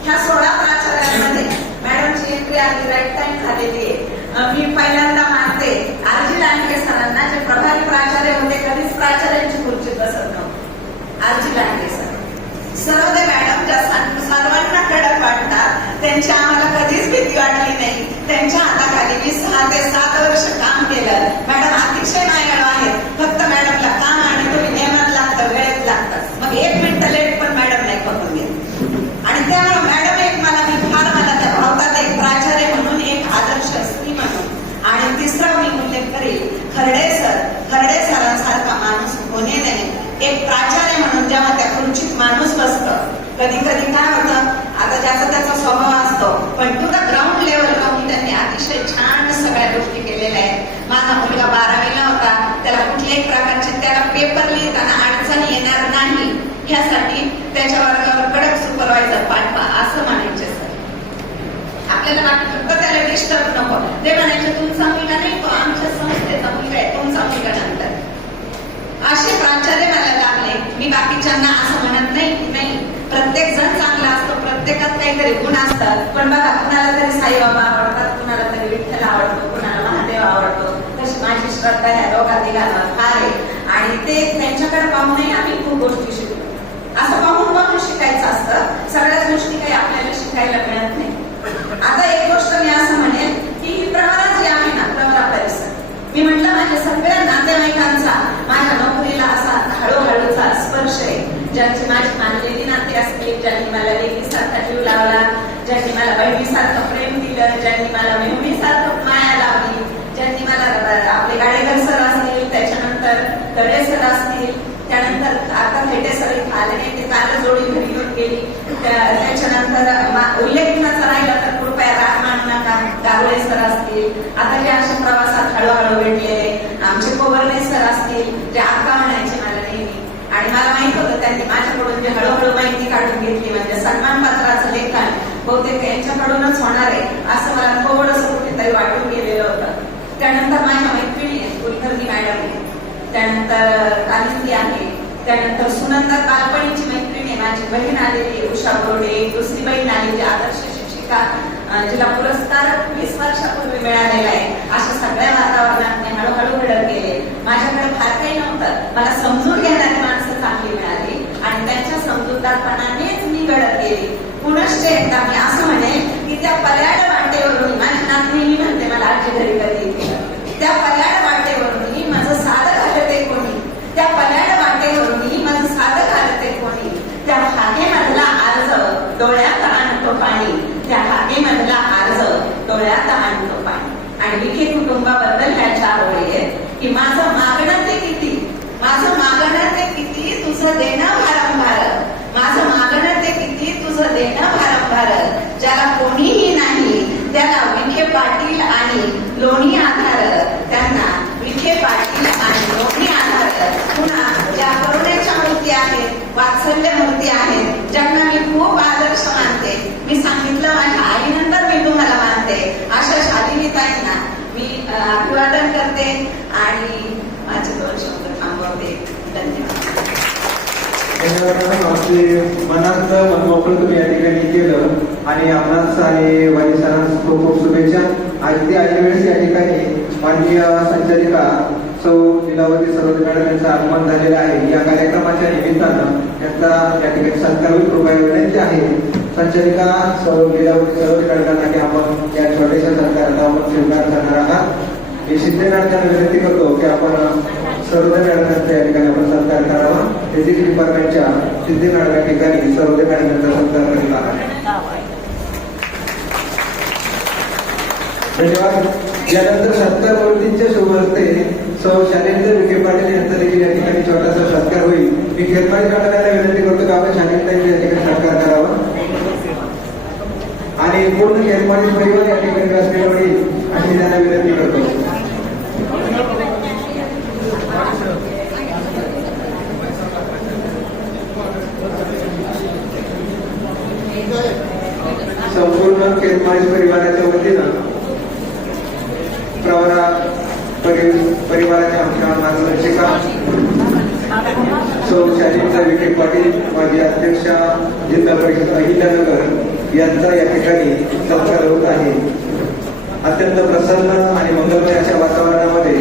ह्या 16 प्राचार्यांमध्ये मॅडमची एंट्री आधी राईट टाइम झालेली आहे. मी पहिल्यांदा मानते आरजी लांडगे सरांना, जे प्रभारी प्राचार्य होते, कधीच प्राचार्यांची खुर्ची बसत नव्हती. आरजी लांडगे सरोदे मॅडम ज्या सर्वांना कडक वाटतात, त्यांची आम्हाला कधीच भीती वाटली नाही. त्यांच्या हाताखाली मी 6 ते 7 वर्ष काम केलं. मॅडम अतिशय मायाळू आहेत. फक्त मॅडमला काम आणि तुम्ही नियमात लागतं, वेळेत लागतं. मग 1 मिनिट लेट पण मॅडम नाही करून घेत. आणि त्यामुळे मॅडम एक मला त्या भावतात एक प्राचार्य म्हणून, एक आदर्श स्त्री म्हणून. आणि तिसरा मी उल्लेख करेल खर्डे सरांसारखा माणूस होणे नाही. एक प्राचार्य म्हणून जेव्हा त्या खुर्चीत माणूस बसतं, कधी कधी काय होतं, आता ज्याचा त्याचा स्वभाव असतो, पण टू द ग्राउंड लेवल राहून त्यांनी अतिशय छान सगळ्या गोष्टी केलेल्या आहेत. माझा मुलगा 12वीला होता, त्याला कुठल्याही प्रकारचे त्याला पेपर लिहिताना अडचण येणार नाही ह्यासाठी त्याच्या वर्गावर कडक सुपरवायझर पाठवा असं म्हणायचे सर. आपल्याला वाटतं फक्त त्याला डिस्टर्ब नको, ते म्हणायचे तुमचा मुलगा नाही, तो आमच्या संस्थेचा मुलगा आहे, तुमचा मुलगा नंतर. असे प्राचार्य मला लागले. मी बाकीच्यांना असं म्हणत नाही, प्रत्येक जण चांगला असतो, प्रत्येकात काहीतरी गुण असतात. पण बघा, कुणाला तरी साईबाबा आवडतात, कुणाला तरी विठ्ठल आवडतो, कुणाला महादेव आवडतो. तशी माझी श्रद्धा ह्या दोघांना फार आहे. आणि ते त्यांच्याकडे पाहूनही आम्ही खूप गोष्टी शिकतो. असं पाहून शिकायचं असतं. सगळ्याच गोष्टी काही आपल्याला शिकायला मिळत नाही. आता एक गोष्ट मी असं म्हणेन की ही प्रवरा जी आहे ना, प्रवरा परिसर, मी म्हटलं माझ्या सगळ्या नातेवाईक तळे सर असतील, त्यानंतर आता भेटे सर इथं आले नाही, ते काल जोडी घरी घेऊन गेली. त्याच्यानंतर उल्लेखनाचा राहिला तर कृपया राग मानू नका, गावळे सर असतील, आता जे अशा प्रवासात हळूहळू भेटलेले आमचे कोवरणे सर असतील, जे आका म्हणायचे मला नेहमी, आणि मला माहित होतं त्यांनी माझ्याकडून जे हळूहळू माहिती काढून घेतली, म्हणजे सन्मानपत्राचं लेखन बहुतेक यांच्याकडूनच होणार आहे असं मला थोडंसं कुठेतरी वाटून गेलेलं होतं. त्यानंतर माझ्या मैत्रिणी आहेत, कुलकर्णी मॅडम आहे, त्यानंतर कालिंदी आहे, त्यानंतर सुनंदा बालपणीची मैत्रिणी आहे, माझी बहीण आलेली उषा बोर्डे, दुसरी बहीण आलेली आदर्श शिक्षिका, जिला पुरस्कार 20 वर्षापूर्वी मिळालेला आहे. अशा सगळ्या वातावरणात मी हळूहळू घडत गेले. माझ्याकडे फार काही नव्हतं, मला समजून घेणारी माणसं चांगली मिळाली आणि त्यांच्या समजूतदारपणानेच मी घडत गेली. पुनश्च एकदा मी असं म्हणेन की त्या पर्याड वाटेवरून माझी नातनी म्हणते मला आजी घरी कधी येते, त्या पर्याड वाटेवरून माझं साधं घालते कोणी, त्या पर्याड वाटेवरून माझं साधं घालते कोणी, त्या हागेमधला अर्ज डोळ्यात आणतो पाणी, त्या हागेमधला अर्ज डोळ्यात आणतो पाणी. आणि विखे कुटुंबाबद्दल ह्या 4 ओळी आहेत की माझं मागणं ते किती, माझं मागणं ते किती, तुझं देणं भारंभार, माझं मागणं ते किती, तुझं देणं भारंभार, ज्याला कोणीही नाही त्याला विखे पाटील आणि लोणी आधार, त्यांना विखे पाटील आणि लोणी आधार. पुन्हा ज्या करुणेच्या मूर्ती आहेत, वात्सल्य मूर्ती आहेत, ज्यांना मी खूप आदर्श मानते, मी सांगितलं माझ्या आईनंतर मी तुम्हाला मानते, अशा शालिनीताईंना मी अभिवादन करते आणि माझे 2 शब्द थांबवते. धन्यवाद. आपली मनात मनमोकळं तुम्ही या ठिकाणी केलं आणि आपणास आणि वाणी सरांना खूप खूप शुभेच्छा. अगदी ऐन वेळेस या ठिकाणी माननीय संचालिका सौ लीलावती सरोदे मॅडम यांचं आगमन झालेलं आहे. या कार्यक्रमाच्या निमित्तानं त्यांचा या ठिकाणी सत्कार होईल. कृपया विनंती आहे संचालिका सौ लीलावती सरोदे मॅडमांना आपण या छोट्याशा सत्काराचा आपण स्वीकार करणार आहात. मी शिंदे मॅडमना विनंती करतो की आपण सरोदे मॅडम या ठिकाणी आपण सत्कार करावा. फिजिक्स डिपार्टमेंटच्या शिंदे मॅडम या ठिकाणी सरोदे मॅडम यांचा सत्कार करीत आहे. धन्यवाद. यानंतर सत्कार मूर्तींच्या शुभ हस्ते सौ शालेंद्र विखे पाटील यांचा देखील या ठिकाणी छोटासा सत्कार होईल. मी खेरमाळी मॅडमांना विनंती करतो की आपण शालेंद्र या ठिकाणी सत्कार करावा आणि पूर्ण खेरमाळी परिवार या ठिकाणी व्यासपीठ होईल आणि मी त्यांना विनंती करतो. संपूर्ण खेरमाळी परिवाराच्या वतीनं प्रवरा परिवाराच्या आमच्या मार्गदर्शिका सौ शालिनीताई विखे पाटील, माजी अध्यक्षा जिल्हा परिषद अहिल्यानगर यांचा या ठिकाणी सत्कार होत आहे. अत्यंत प्रसन्न आणि मंगलमय अशा वातावरणामध्ये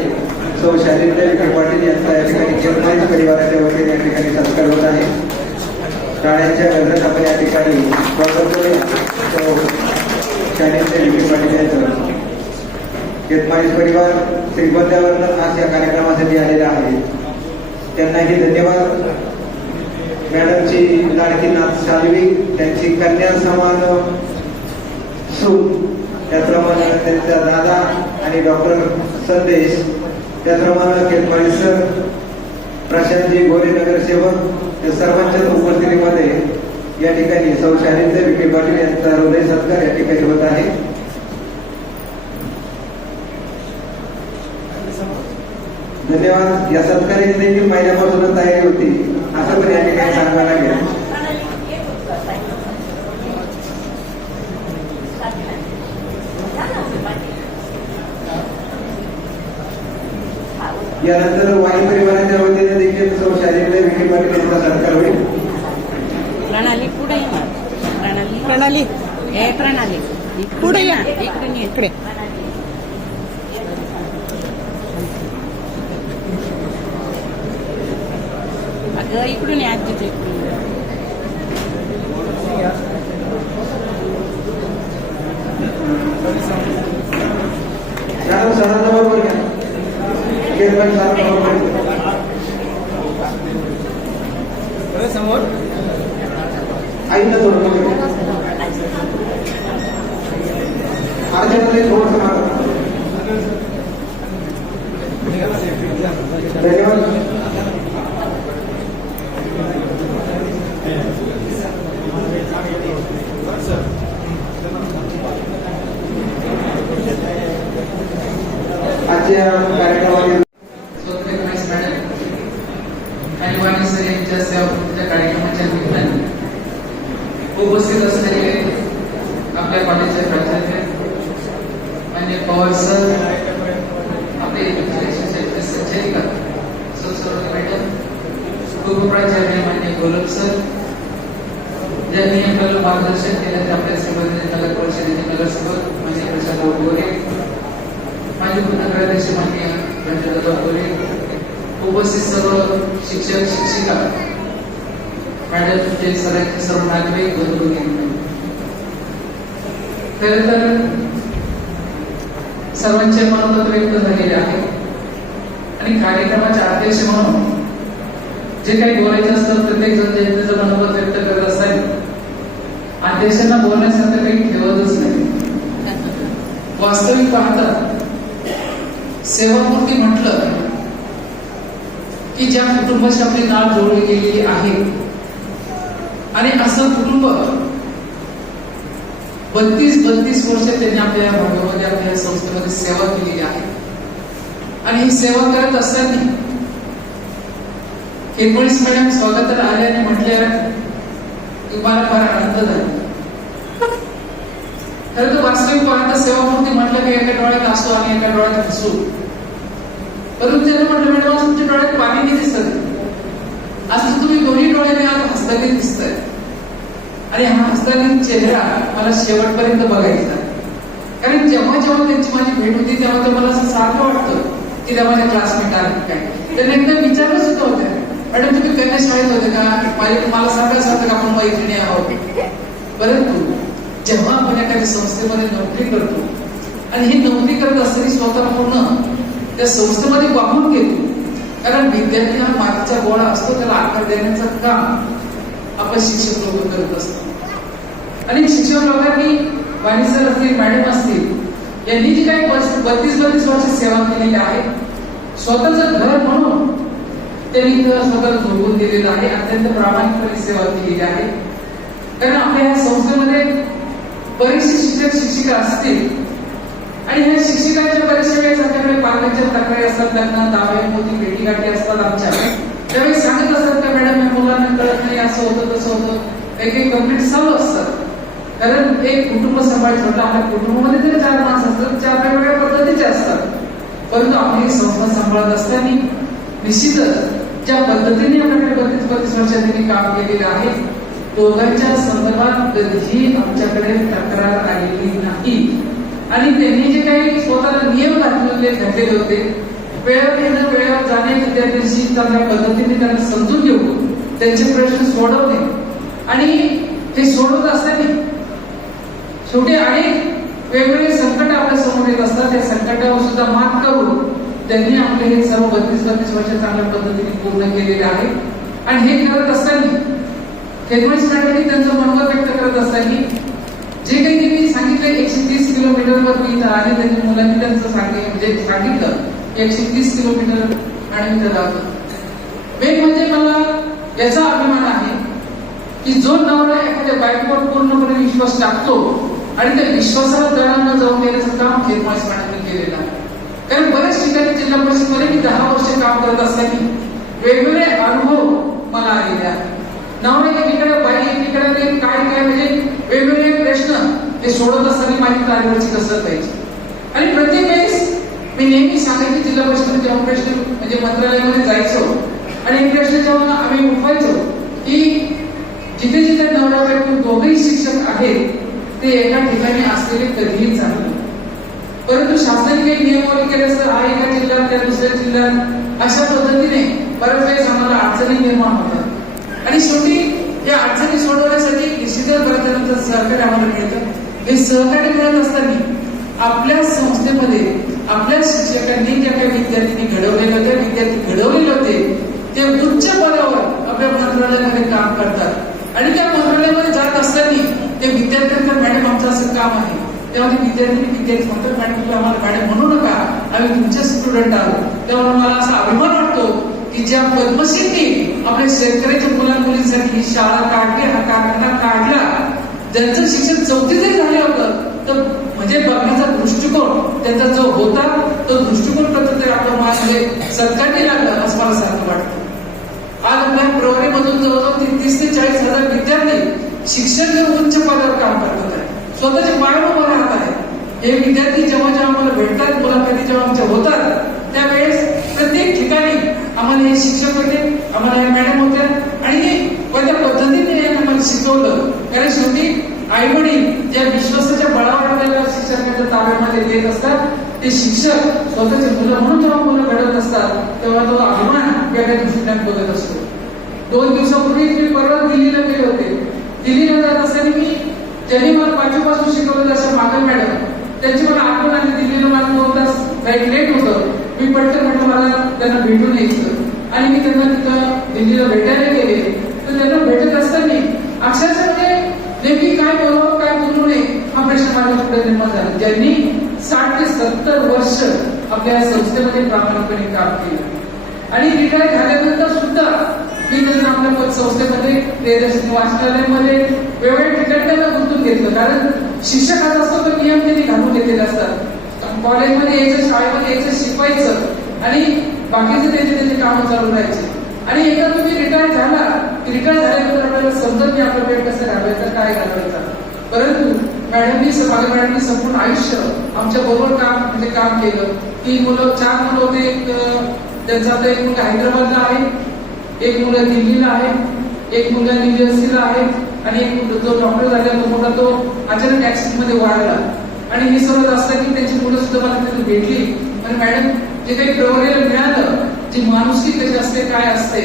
सौ शालिनीताई विखे पाटील यांचा या ठिकाणी खेरमाळी परिवाराच्या वतीने या ठिकाणी सत्कार होत आहे. टाळ्यांच्या गजरात आपण या ठिकाणी स्वागत करूया सौ शालिनीताई विखे पाटील यांचं. खेरमाळी परिवार श्रीगोंद्यावरनं आज या कार्यक्रमासाठी आलेला आहे. त्यांनाही धन्यवाद. मॅडमची लाडकी नाथ साध्वी, त्यांची कन्या समान सून, त्याचप्रमाणे त्यांचा दादा आणि डॉक्टर संदेश, त्याचप्रमाणे खेरमाळी सर, प्रशांतजी गोरे नगरसेवक, या सर्वांच्या उपस्थितीमध्ये या ठिकाणी सौ शालिनीताई विखे पाटील यांचा हृदय सत्कार या ठिकाणी होत आहे. धन्यवाद. या सत्काराची देखील महिन्यापासूनच तयारी होती असं पण या ठिकाणी सांगायला लागेल. यानंतर वाणी परिवाराच्या वतीने देखील सौ शालिनीताई विखे पाटील यांचा सत्कार होईल. प्रणाली पुढे प्रणाली हे प्रणाली पुढे या इकडे अगं इकडून या आजीचं इकडून. सरांना बरोबर घ्या. समोर आईला थोडं अर्ध्यामध्ये थोडंसं मारा. धन्यवाद. सर यांच्या सेवापूर्तीच्या कार्यक्रमाच्या निमित्ताने उपस्थित असलेले आपल्या कॉलेजचे प्राचार्य माननीय पवार सर, आपले संचालिका सुसर्व मॅडम, उपप्राचार्य माननीय गोलब सर, ज्यांनी आपल्याला मार्गदर्शन केलं ते आपल्या सेवेमध्ये नगर परिषदेचे नगरसेवक माननीय प्रशांत गोरे, माजी नगराध्यक्ष माननीय प्रशांत गोरे, उपस्थित सर्व शिक्षक शिक्षिका मॅडम, तुमचे सरांचे सर्व नागरिक बंधू भगिनी, खरं तर सर्वांचे मनोगत व्यक्त झालेले आहे आणि कार्यक्रमाचे अध्यक्ष म्हणून जे काही बोलायचं असतं प्रत्येक जण त्याचं मनोगत व्यक्त करत असतात. अध्यक्षांना बोलण्यासारखं काही ठेवतच नाही. वास्तविक पाहता सेवापूर्ती म्हटलं की ज्या कुटुंबाशी आपली नाळ जोडली गेलेली आहे आणि असं कुटुंब 32 वर्ष त्यांनी आपल्या भागामध्ये आपल्या संस्थेमध्ये सेवा केलेली आहे. आणि ही सेवा करत असताना केळकोळीस मॅडम स्वागताला आल्याने म्हटल्या की मला फार आनंद झाला. खरं तर वास्तविक पाहता सेवापूर्ती म्हटलं की एका डोळ्यात असू आणि एका डोळ्यात हसू, परंतु त्याने म्हटलं मॅडम तुमच्या डोळ्यात पाणी नाही दिसत, असं तुम्ही दोन्ही डोळ्याने आज हसताना दिसतंय आणि हा हसताना चेहरा मला शेवटपर्यंत बघायचा. कारण जेव्हा जेव्हा त्यांची माझी भेट होती तेव्हा तर मला असं सारखं वाटतं की त्या माझ्या क्लासमेट आहेत काय. त्यांना एकदा विचारलं सुद्धा होत्या, मॅडम तुम्ही कन्या शाळेत होते का, मला सांगायचं का आपण मैत्रिणी आहोत. परंतु जेव्हा आपण एखाद्या संस्थेमध्ये नोकरी करतो आणि ही नोकरी करत असताना स्वतः पूर्ण त्या संस्थेमध्ये वाहून घेतो, कारण विद्यार्थी हा मातीचा गोळा असतो, त्याला आकार देण्याचं काम आपण शिक्षक लोक करत असतो. आणि शिक्षक लोकांनी वाणी सर असतील, मॅडम असतील, यांनी जी काही 32 वर्ष सेवा केलेली आहे, स्वतःचं घर म्हणून त्यांनी स्वतःला झोकून दिलेलं आहे, अत्यंत प्रामाणिकपणे सेवा केलेली आहे. कारण आपल्या ह्या संस्थेमध्ये बरेचसे शिक्षक शिक्षिका असतील आणि ह्या शिक्षकांच्या बऱ्याचशा वेळेस आमच्याकडे पालकांच्या तक्रारी असतात, त्यांना दावे मोठी भेटीगाठी असतात आमच्या, त्यावेळी सांगत असतात का मॅडम या मुलांना कळत नाही, असं होतं तसं होतं, काही कंप्लेंट चालू असतात. कारण एक कुटुंब सांभाळायचं म्हटलं, आपल्या कुटुंबामध्ये तरी 4 माणसं असतात, 4 वेगवेगळ्या पद्धतीचे असतात. परंतु आपली संस्था सांभाळत असताना निश्चितच ज्या पद्धतीने आपल्याकडे 32 वर्षांनी काम केलेलं आहे, दोघांच्या संदर्भात कधीही आमच्याकडे तक्रार आलेली नाही. आणि त्यांनी जे काही स्वतःला नियम घातलेले होते, वेळेवर येणं, वेळेवर जाणे, विद्यार्थ्यांशी चांगल्या पद्धतीने त्यांना समजून घेऊन त्यांचे प्रश्न सोडवणे आणि ते सोडवत असताना शेवटी अनेक वेगवेगळे संकट आपल्या समोर येत असतात. त्या संकटावर सुद्धा मात करून त्यांनी आपले हे सर्व 32 वर्ष चांगल्या पद्धतीने पूर्ण केलेले आहे. आणि हे करत असताना केळकोळीस मॅडमनी त्यांचं मनोगत व्यक्त करत असताना जे काही त्यांनी सांगितलं 130 किलोमीटरवर मी इथं आले, त्यांनी मुलांनी त्यांचं सांगितलं 130 किलोमीटर मॅडम इथं जातं. मेन म्हणजे मला याचा अभिमान आहे की जो नवरा एखाद्या बायकोवर पूर्णपणे विश्वास टाकतो आणि त्या विश्वासाला तळाला जाऊन देण्याचं काम केळकोळीस मॅडमनी केलेलं आहे. कारण बऱ्याच ठिकाणी जिल्हा परिषदेमध्ये मी 10 वर्ष काम करत असताना वेगवेगळे अनुभव मला आलेले आहेत. नवरा एकीकडे, बाई एकीकडे, काय म्हणजे वेगवेगळे प्रश्न ते सोडत असताना माझी कार्यवरची कसरत व्हायची. आणि प्रत्येक वेळेस मी नेहमी सांगायची, जिल्हा परिषदेमध्ये जेव्हा प्रश्न म्हणजे मंत्रालयामध्ये जायचो आणि एक प्रश्न जेव्हा आम्ही उठवायचो की जिथे जिथे नवरा बायको दोघेही शिक्षक आहेत ते एका ठिकाणी असलेले कधीही चांगले. परंतु शासनाने काही नियमावली केले असतात, हा एका जिल्ह्यात त्या दुसऱ्या जिल्ह्यात, अशा पद्धतीने बऱ्याच वेळेस आम्हाला अडचणी निर्माण होतात. आणि शेवटी या अडचणी सोडवण्यासाठी निश्चितच बऱ्याच सहकार्य आम्हाला मिळतं. हे सहकार्य मिळत असताना आपल्या संस्थेमध्ये आपल्या शिक्षकांनी ज्या काही विद्यार्थ्यांनी घडवलेले होते, विद्यार्थी घडवलेले होते, ते उच्च पदावर आपल्या मंत्रालयामध्ये काम करतात. आणि त्या मंत्रालयामध्ये जात असताना ते विद्यार्थ्यांचं मॅडम आमचं असं काम आहे, तेव्हा ते विद्यार्थी म्हणतात मॅडम तुम्ही आम्हाला मॅडम म्हणू नका, आम्ही तुमचे स्टुडंट आहोत. तेव्हा मला असा अभिमान वाटतो की ज्या पद्मश्रींनी आपल्या शेतकऱ्याच्या मुलांमुलींसाठी ही शाळा काढली, हा कारखाना काढला, ज्यांचं शिक्षण 4थी जरी झालं होतं तर म्हणजे बघण्याचा दृष्टिकोन त्यांचा जो होता तो दृष्टिकोन करतो ते आपलं म्हणजे सत्कारणी लागलं असं मला सारखं वाटतं. आज आपल्या वर्षापासून जवळजवळ 30 ते 40 हजार विद्यार्थी शिक्षक जे उच्च पदावर काम करतात आहे, स्वतःचे पायावर उभं राहत आहे. हे विद्यार्थी जेव्हा जेव्हा आम्हाला भेटतात, मुलाखती जेव्हा आमच्या होतात, त्यावेळेस प्रत्येक ठिकाणी आम्हाला हे शिक्षक होते, आम्हाला या मॅडम होत्या आणि कोणत्या पद्धतीने आम्हाला शिकवलं. कारण शेवटी आई वडील ज्या विश्वासाच्या बळावर आपल्याला शिक्षकांच्या ताब्यामध्ये देत असतात, ते शिक्षक स्वतःचे मुलं म्हणून जेव्हा मुलं घडत असतात, तेव्हा तो अभिमान वेगळ्या दृष्टीने बघत असतो. 2 दिवसापूर्वी मी परवा दिल्लीला गेले होते. दिल्लीला जात असताना मी ज्यांनी मला 5वी पासून शिकवलं अशा मागल मॅडम, त्यांची मला आठवण आली. दिल्लीला मला 2 तास फ्लाईट लेट होतं. मी पटकन म्हटलं मला त्यांना भेटून यायचं आणि मी त्यांना तिथं दिल्लीला भेटायला गेले. तर त्यांना भेटत असताना अक्षरशः म्हणजे नेमकी काय बोलावं काय बोलू नये हा प्रश्न माझ्या पुढे निर्माण झाला. ज्यांनी 60 ते 70 वर्ष आपल्या संस्थेमध्ये प्रामाणिकपणे काम केलं आणि रिटायर झाल्यानंतर सुद्धा मी त्यांना आपल्या संस्थेमध्ये प्रियदर्शनी वाचनालयामध्ये वेगवेगळ्या ठिकाणी त्यांना गुंतून घेतलं. कारण शिक्षक हाच असतो तर नियम त्यांनी घालून घेतलेले असतात. कॉलेजमध्ये यायचं, शाळेमध्ये यायचं, शिकवायचं आणि बाकीचे त्यांचे कामं चालू राहायचे. आणि एकदा तुम्ही रिटायर झाला की रिटायर झाल्यानंतर आपल्याला समजत नाही आपलं वेळ कसं घालवायचं, काय घालवायचं. परंतु मॅडमनी संपूर्ण आयुष्य आमच्या बरोबर काम केलं. 3 मुलं 4 मुलं होते. त्यांचा आता एक मुलगा हैदराबादला आहे, एक मुलगा दिल्लीला आहे, एक मुलगा न्यूजर्सीला आहे आणि एक मुलगा जो डॉक्टर झाला तो मोठा तो अचानक ऍक्सिडेंटमध्ये वारला. आणि हे सगळं असतं की त्यांची मुलं सुद्धा मला तिथे भेटली आणि मॅडम जे काही प्रवरेला मिळालं, जी माणुसकी कशी असते, काय असते,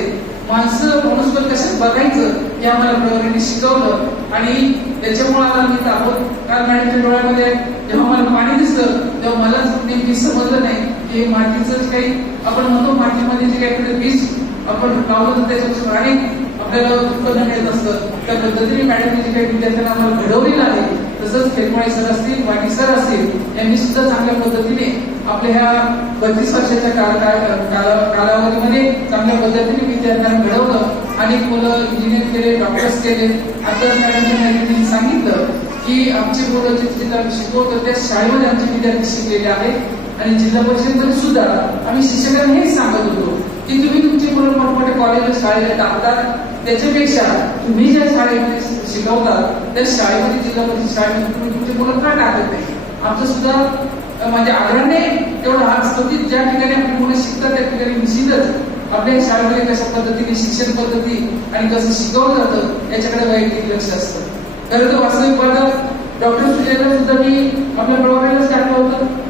माणसं मनुष्य कसं बघायचं हे आम्हाला प्रवरेने शिकवलं. आणि त्याच्यामुळे आम्हाला मी आहोत. कारण मॅडमच्या डोळ्यामध्ये जेव्हा मला पाणी दिसलं तेव्हा मला नेमकी समजलं नाही की मातीचं काही आपण म्हणतो मातीमध्ये जे काही बीज आपण लावलं तर त्याच्यापासून अनेक आपल्याला उत्पन्न मिळत असतं. त्या पद्धतीने मॅडमने जे काही विद्यार्थ्यांना आम्हाला घडवलेलं आहे, तसंच खेळमाळे सर असतील, वाणी सर असतील, यांनी सुद्धा चांगल्या पद्धतीने आपल्या ह्या 32 वर्षाच्या कालावधीमध्ये चांगल्या पद्धतीने विद्यार्थ्यांना घडवलं. अनेक मुलं इंजिनियर केले, डॉक्टर्स केले. आता मॅडमच्या माहितीने सांगितलं की आमचे मुलं जिथं शिकवतो त्या शाळेमध्ये आमचे विद्यार्थी शिकलेले आहेत. आणि जिल्हा परिषदेमध्ये सुद्धा आम्ही शिक्षकांना हेच सांगत होतो की तुम्ही तुमची मुलं मोठमोठ्या कॉलेज शाळेला टाकतात, त्याच्यापेक्षा तुम्ही ज्या शाळेमध्ये शिकवतात त्या शाळेमध्ये जिल्हा परिषद शाळेमध्ये तुम्ही तुमची मुलं का टाकत नाही. आमचं सुद्धा माझ्या आग्रहाने तेवढा हात असतो की ज्या ठिकाणी आपली मुलं शिकतात त्या ठिकाणी निश्चितच आपल्या शाळेमध्ये कशा पद्धतीने शिक्षण पद्धती आणि कसं शिकवलं जातं याच्याकडे वैयक्तिक लक्ष असतं. खरं तर वास्तविक पाहतात डॉक्टर सुप्रियाला सुद्धा मी आपल्या प्रभागालाच टाकलं होतं.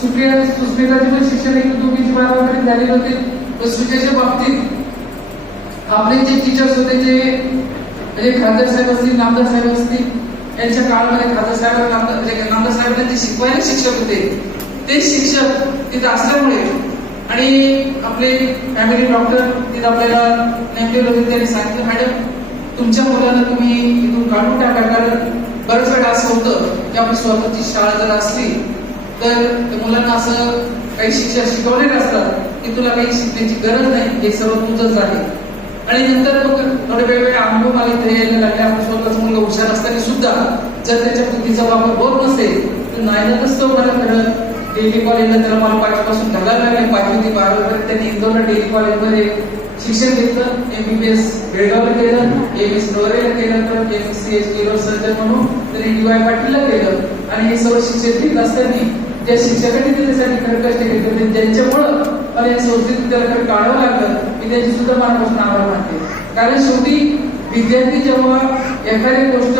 सुस्मिताची पण शिक्षण एक दोघीची 12वी झालेले होते. पण सुजाच्या बाबतीत आपले जे टीचर्स होते जे म्हणजे खासदार साहेब असतील, नामदार साहेब असतील, यांच्या काळामध्ये खासदार साहेब नामदार साहेबांना जे शिकवायला शिक्षक होते ते शिक्षक तिथे असल्यामुळे आणि आपले फॅमिली डॉक्टर तिथे आपल्याला नेमलेले होते. त्यांनी सांगितलं मॅडम तुमच्या मुलांना तुम्ही इथून काढून टाका. कारण बरंच वेळा असं होतं की आपली स्वतःची शाळा जर असली तर मुलांना असं काही शिक्षक शिकवलेले असतात की तुला काही शिकण्याची गरज नाही, हे सर्व तुझंच आहे. आणि नंतर मग थोडे वेगवेगळे अनुभव मला इथे यायला लागले. आपण स्वतःच मुलगा हुशार असताना सुद्धा जर त्याच्या बुद्धीचा वापर होत नसेल तर नाही नसतो. मला खरं डेली कॉलेजला त्याला मला 5वी पासून घालायला लागले. 5वी ते 12वी पर्यंत त्यांनी इंदोरला डेली कॉलेजमध्ये शिक्षण घेतलं. MBBS बेळगावला केलं, MS प्रवरेला केलं, तर MSc न्यूरोसर्जन म्हणून त्यांनी DY पाटीलला केलं. आणि हे सर्व शिक्षण घेत असताना ज्या शिक्षकांनी त्याच्यासाठी खरं कष्ट घेतले ज्यांच्यामुळं मला या संस्थेत त्याला काढावं लागलं, मी त्याची सुद्धा मनापासून आभार मानते. कारण शेवटी विद्यार्थी जेव्हा एखादी गोष्ट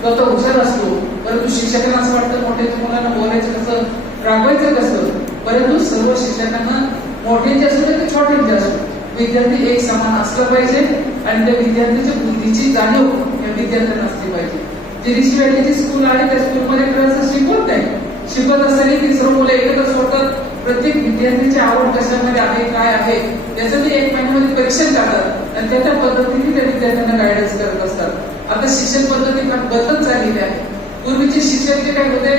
स्वतः हुशार असतो, परंतु शिक्षकांना असं वाटतं मोठ्याच्या मुलांना बोलायचं कसं, रागवायचं कसं. परंतु सर्व शिक्षकांना मोठ्यांचे असो ते छोट्यांचे असो विद्यार्थी एक समान असलं पाहिजे आणि त्या विद्यार्थ्याच्या बुद्धीची जाणीव या विद्यार्थ्यांना असली पाहिजे. जे ऋषी व्यालीची स्कूल आहे त्या स्कूलमध्ये खरंच शिकवत नाही. शिकत असताना ती सर्व मुलं एकत्रच होतात. प्रत्येक विद्यार्थ्याची आवड कशामध्ये आहे, काय आहे याचं ते 1 महिन्यामध्ये परीक्षण करतात आणि त्या पद्धतीने त्या विद्यार्थ्यांना गायडन्स करत असतात. आता शिक्षण पद्धती बदलत चाललेली आहे. पूर्वीचे शिक्षक जे काय होते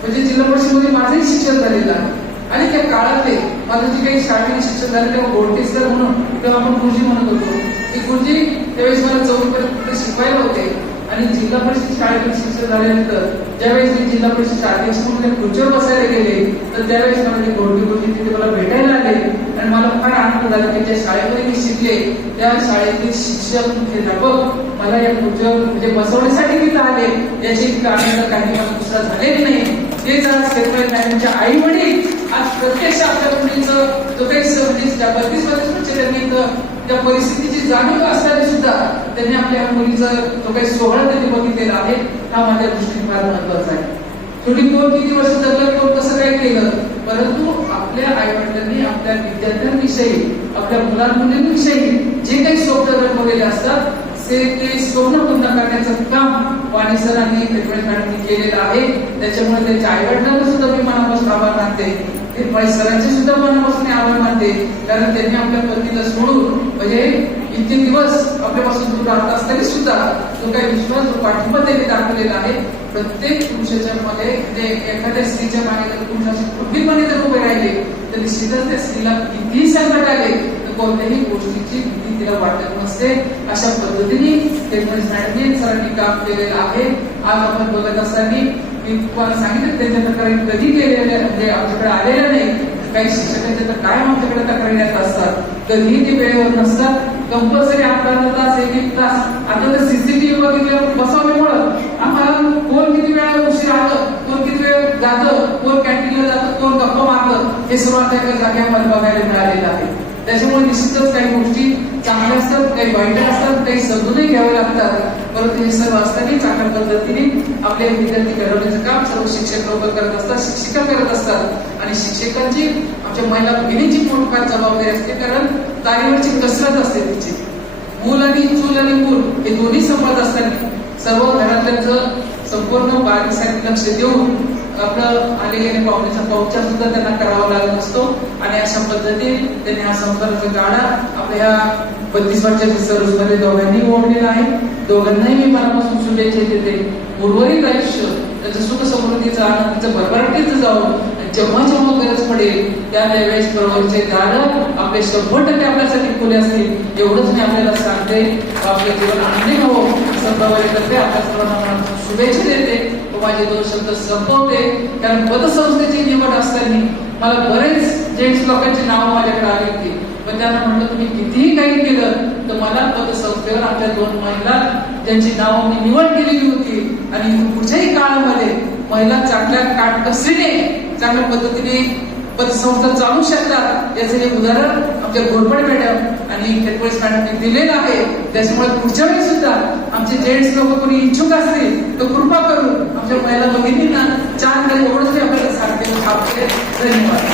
म्हणजे जिल्हा परिषदेमध्ये माझंही शिक्षण झालेलं आहे आणि त्या काळातले माझं जे काही शाळेने शिक्षण झालं तेव्हा गोडके सर म्हणून तेव्हा आपण गुरुजी म्हणत होतो. ते गुरुजी त्यावेळेस मला 4वी पर्यंत शिकवायला होते आणि जिल्हा परिषद शाळेतून शिक्षण झाल्यानंतर ज्यावेळेस मी जिल्हा परिषद अध्यक्ष म्हणून खुर्चीवर बसायला गेले तर त्यावेळेस मला ते गोडके गुरुजी तिथे मला भेटायला आले आणि मला फार आनंद झाला की ज्या शाळेमध्ये मी शिकले त्या शाळेतील शिक्षक मुख्याध्यापक मला या पुढच्या म्हणजे बसवण्यासाठी तिथं आले याची आनंद काही मला दुसरा झालेला नाही. तेच आज शेतकरी मॅडमच्या आई वडील आज प्रत्यक्ष आपल्या मुलीचं जो काही म्हणजे त्या 32 वर्ष त्यांनी त्या परिस्थितीची जाणीव असताना सुद्धा त्यांनी आपल्या मुलीचा जो काही सोहळा त्यांनी बघितलेला आहे हा माझ्या दृष्टीने फार महत्वाचा आहे. थोडी कोण किती वर्ष जगलं कोण कसं काय केलं परंतु आपल्या आई वडिलांनी आपल्या विद्यार्थ्यांविषयी आपल्या मुलांविषयी जे काही स्वप्न रंगवलेले असतात ते स्वप्न पूर्ण करण्याचं काम वाणी सर आणि फेटवेळ मॅडमनी केलेलं आहे. त्याच्यामुळे त्यांच्या आई वडिलांना सुद्धा मी मनापासून आभार मानते. सरांचे सुद्धा मनापासून आभार मानते कारण त्यांनी आपल्या पत्नीला सोडून म्हणजे इतके दिवस आपल्यापासून दूर राहत असताना सुद्धा जो काही विश्वास जो पाठिंबा त्यांनी दाखवलेला आहे. प्रत्येक पुरुषाच्या मध्ये म्हणजे एखाद्या स्त्रीच्या मागे जर पुरुषाची पूर्णपणे जर उभे राहिले तर निश्चितच त्या स्त्रीला कितीही संकट आले तर कोणत्याही गोष्टीची भीती तिला वाटत नसते. अशा पद्धतीने मॅडमने सरांनी काम केलेलं आहे. आज आपण बघत असताना मी तुम्हाला सांगितलं त्यांच्या तक्रारी कधी केलेल्या म्हणजे आमच्याकडे आलेल्या नाही. काही शिक्षकांच्या तर काय आमच्याकडे तक्रारी येत असतात कधीही ते वेळेवर नसतात. कंपल्सरी अर्धा तास 1-1 तास आता तर सीसीटीव्ही बघितल्यावर बसवल्यामुळं आम्हाला कोण किती वेळा उशीर आलं कोण किती वेळ जातं कोण कॅन्टीनला जातं कोण गप्पा मारतं हे सर्व आता एका जागी आम्हाला बघायला मिळालेलं आहे. त्याच्यामुळे निश्चितच काही गोष्टी चांगल्या असतात काही वाईट असतात काही समजूनही घ्यावे लागतात. परंतु हे सर्व असताना चांगल्या पद्धतीने आपले विद्यार्थी घडवण्याचं काम सर्व शिक्षक लोक करत असतात शिक्षिका करत असतात आणि शिक्षकांची आमच्या महिला भगिनींची मोठी जबाबदारी असते कारण तारीवरची कसरत असते तिची. मूल आणि चूल आणि मूल हे दोन्ही संवाद असताना सर्व घरातल्यांचं संपूर्ण बारीकसाठी लक्ष देऊन आपलं आले गेले पाहुण्याचा पाऊचा सुद्धा त्यांना करावा लागत असतो आणि अशा पद्धतीने त्यांनी हा संसाराचा गाडा आपल्या 32 वर्षाच्या सर्व्हिसमध्ये दोघांनी ओढलेला आहे. दोघांनाही मी मनापासून शुभेच्छा देते. उर्वरित आयुष्य त्याचं सुख समृद्धीचं आनंदीचं भरभराटीचं जाऊन जेव्हा जेव्हा गरज पडेल त्या त्यावेळेस प्रवरचे दार आपले 100% आपल्यासाठी खुले असतील एवढंच मी आपल्याला सांगते. आपलं जीवन आनंदी व्हावं असं प्रवारी करते. आपल्या सर्वांना शुभेच्छा देते. माझे 2 शब्द संपवते कारण पतसंस्थेची निवड असताना मला बरेच जेंट्स लोकांची नावं माझ्याकडे आली होती पण त्यांना म्हटलं तुम्ही कितीही काही केलं तर मला पतसंस्थेवर आपल्या 2 महिला ज्यांची नावं मी निवड केलेली होती आणि पुढच्याही काळामध्ये महिला चांगल्या काटकसरीने चांगल्या पद्धतीने पतसंस्था चालू शकतात याचं हे उदाहरण आमच्या घोरपडे मॅडम आणि खेटवळीस मॅडमने दिलेलं आहे. त्याच्यामुळे पुढच्या वेळी सुद्धा आमचे जेंट्स लोक कोणी इच्छुक असतील तर कृपा करून आमच्या महिला भगिनींना 4 एवढंच आपल्याला सांगते. धन्यवाद.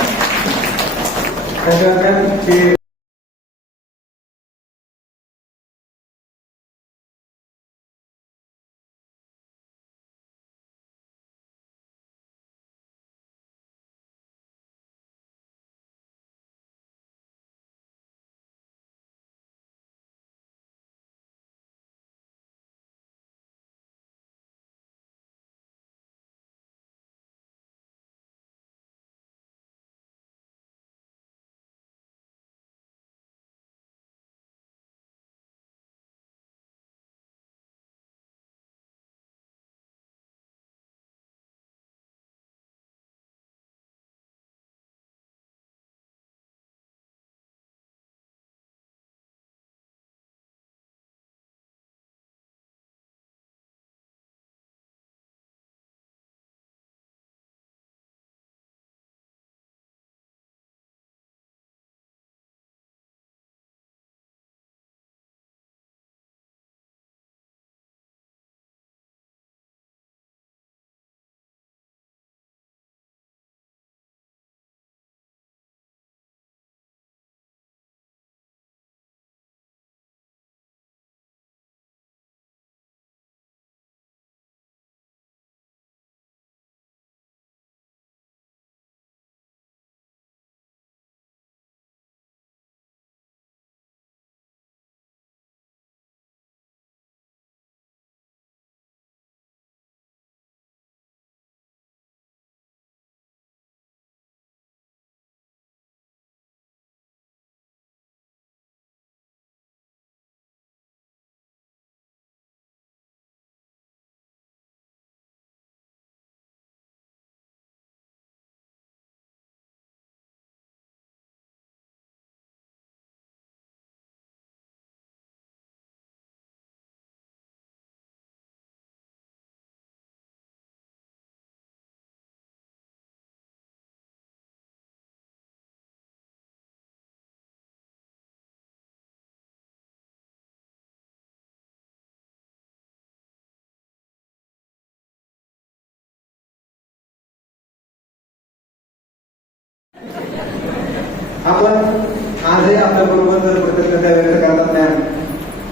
आपण आजही आपल्या बरोबर जर कृतज्ञता व्यक्त करतात मॅम,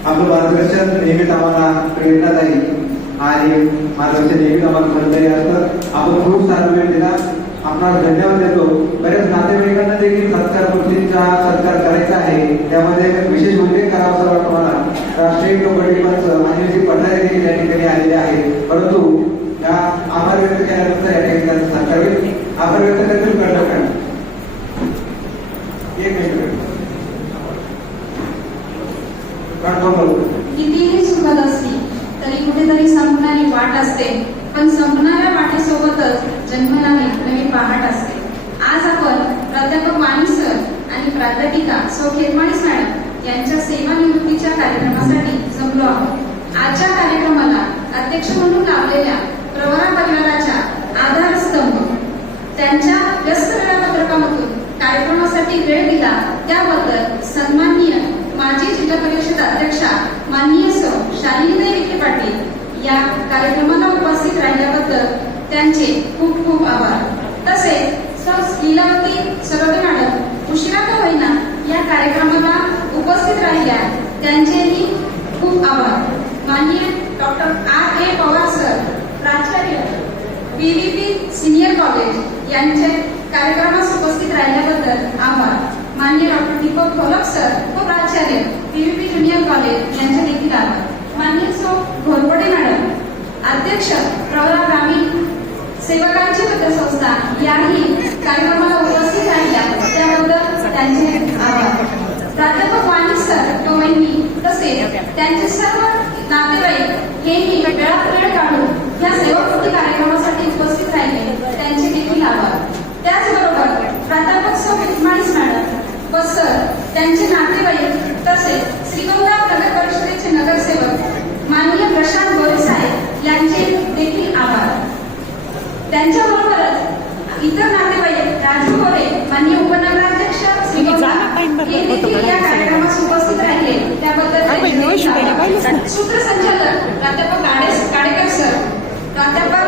आपलं मार्गदर्शन नेहमीच आम्हाला प्रेरणादायी आणि मार्गदर्शन नेहमीच आम्हाला फलदायी असतं. आपण खूप सारा वेळ दिला, आपणाला धन्यवाद देतो. बऱ्याच नातेवाईकांना देखील गोष्टींचा सत्कार करायचा आहे, त्यामध्ये विशेष उल्लेख करावा असं वाटतं मला. राष्ट्रीय कबड्डी पंच आणि पठारे देखील या ठिकाणी आलेले आहेत, परंतु या आभार व्यक्त केल्यानंतर या ठिकाणी त्यांचा सत्कार होईल. आभार व्यक्त करतील कर्णकांड. एक मिनिट कितीही सुखद असली तरी कुठेतरी संपणारी वाट असते, पण संपणाऱ्या वाटेसोबतच जन्मणारी नवी पहाट असते. आज आपण प्राध्यापक वाणी सर आणि प्राध्यापिका सौ खेरमाणीस मॅडम यांच्या सेवानिवृत्तीच्या कार्यक्रमासाठी जमलो आहोत. आजच्या कार्यक्रमाला अध्यक्ष म्हणून लाभलेल्या प्रवरा परिवाराच्या आधारस्तंभ त्यांच्या व्यस्त वेळापत्रकामधून कार्यक्रमासाठी वेळ दिला त्याबद्दल सन्माननीय माजी जिल्हा परिषद अध्यक्षा माननीय सौ शालिनीताई विखे पाटील या कार्यक्रमाला उपस्थित राहिल्याबद्दल त्यांचे खूप खूप आभार. तसेच सौ लीलावती सरोदे मॅडम उशिरा का होईना या कार्यक्रमाला उपस्थित राहिल्या, त्यांचेही खूप आभार. माननीय डॉक्टर R.A. पवार सर प्राचार्य PVP सिनियर कॉलेज यांचे कार्यक्रमास उपस्थित राहिल्याबद्दल आभार. माननीय डॉक्टर दीपक घोलप सर व प्राचार्य PVP ज्युनियर कॉलेज यांचे देखील आभार. माननीय सौ घोरपडे मॅडम अध्यक्ष प्रवरा ग्रामीण सेवकांची पत्रसंस्था याही कार्यक्रमाला उपस्थित राहिल्या, त्याबद्दल त्यांचे आभार. प्राध्यापक वाणी सर व वहिनी तसेच त्यांचे सर्व नातेवाईक हेही वेळात वेळ काढून या सेवाकृती कार्यक्रमासाठी उपस्थित राहिले, त्यांचे देखील आभार. त्याचबरोबर प्राध्यापक सौ खेरमाणीस मॅडम व सर त्यांचे नातेवाईक तसेच श्रीगोंदा नगर परिषदेचे नगरसेवक माननीय प्रशांत गोरे साहेब यांचे देखील आभार. त्यांच्याबरोबरच इतर नातेवाईक राजू गोरे माननीय उपनगराध्यक्ष श्रीगोंदा हे देखील या कार्यक्रमास उपस्थित राहिले, त्याबद्दल सूत्रसंचालक प्राध्यापक गाडेकर सर, प्राध्यापक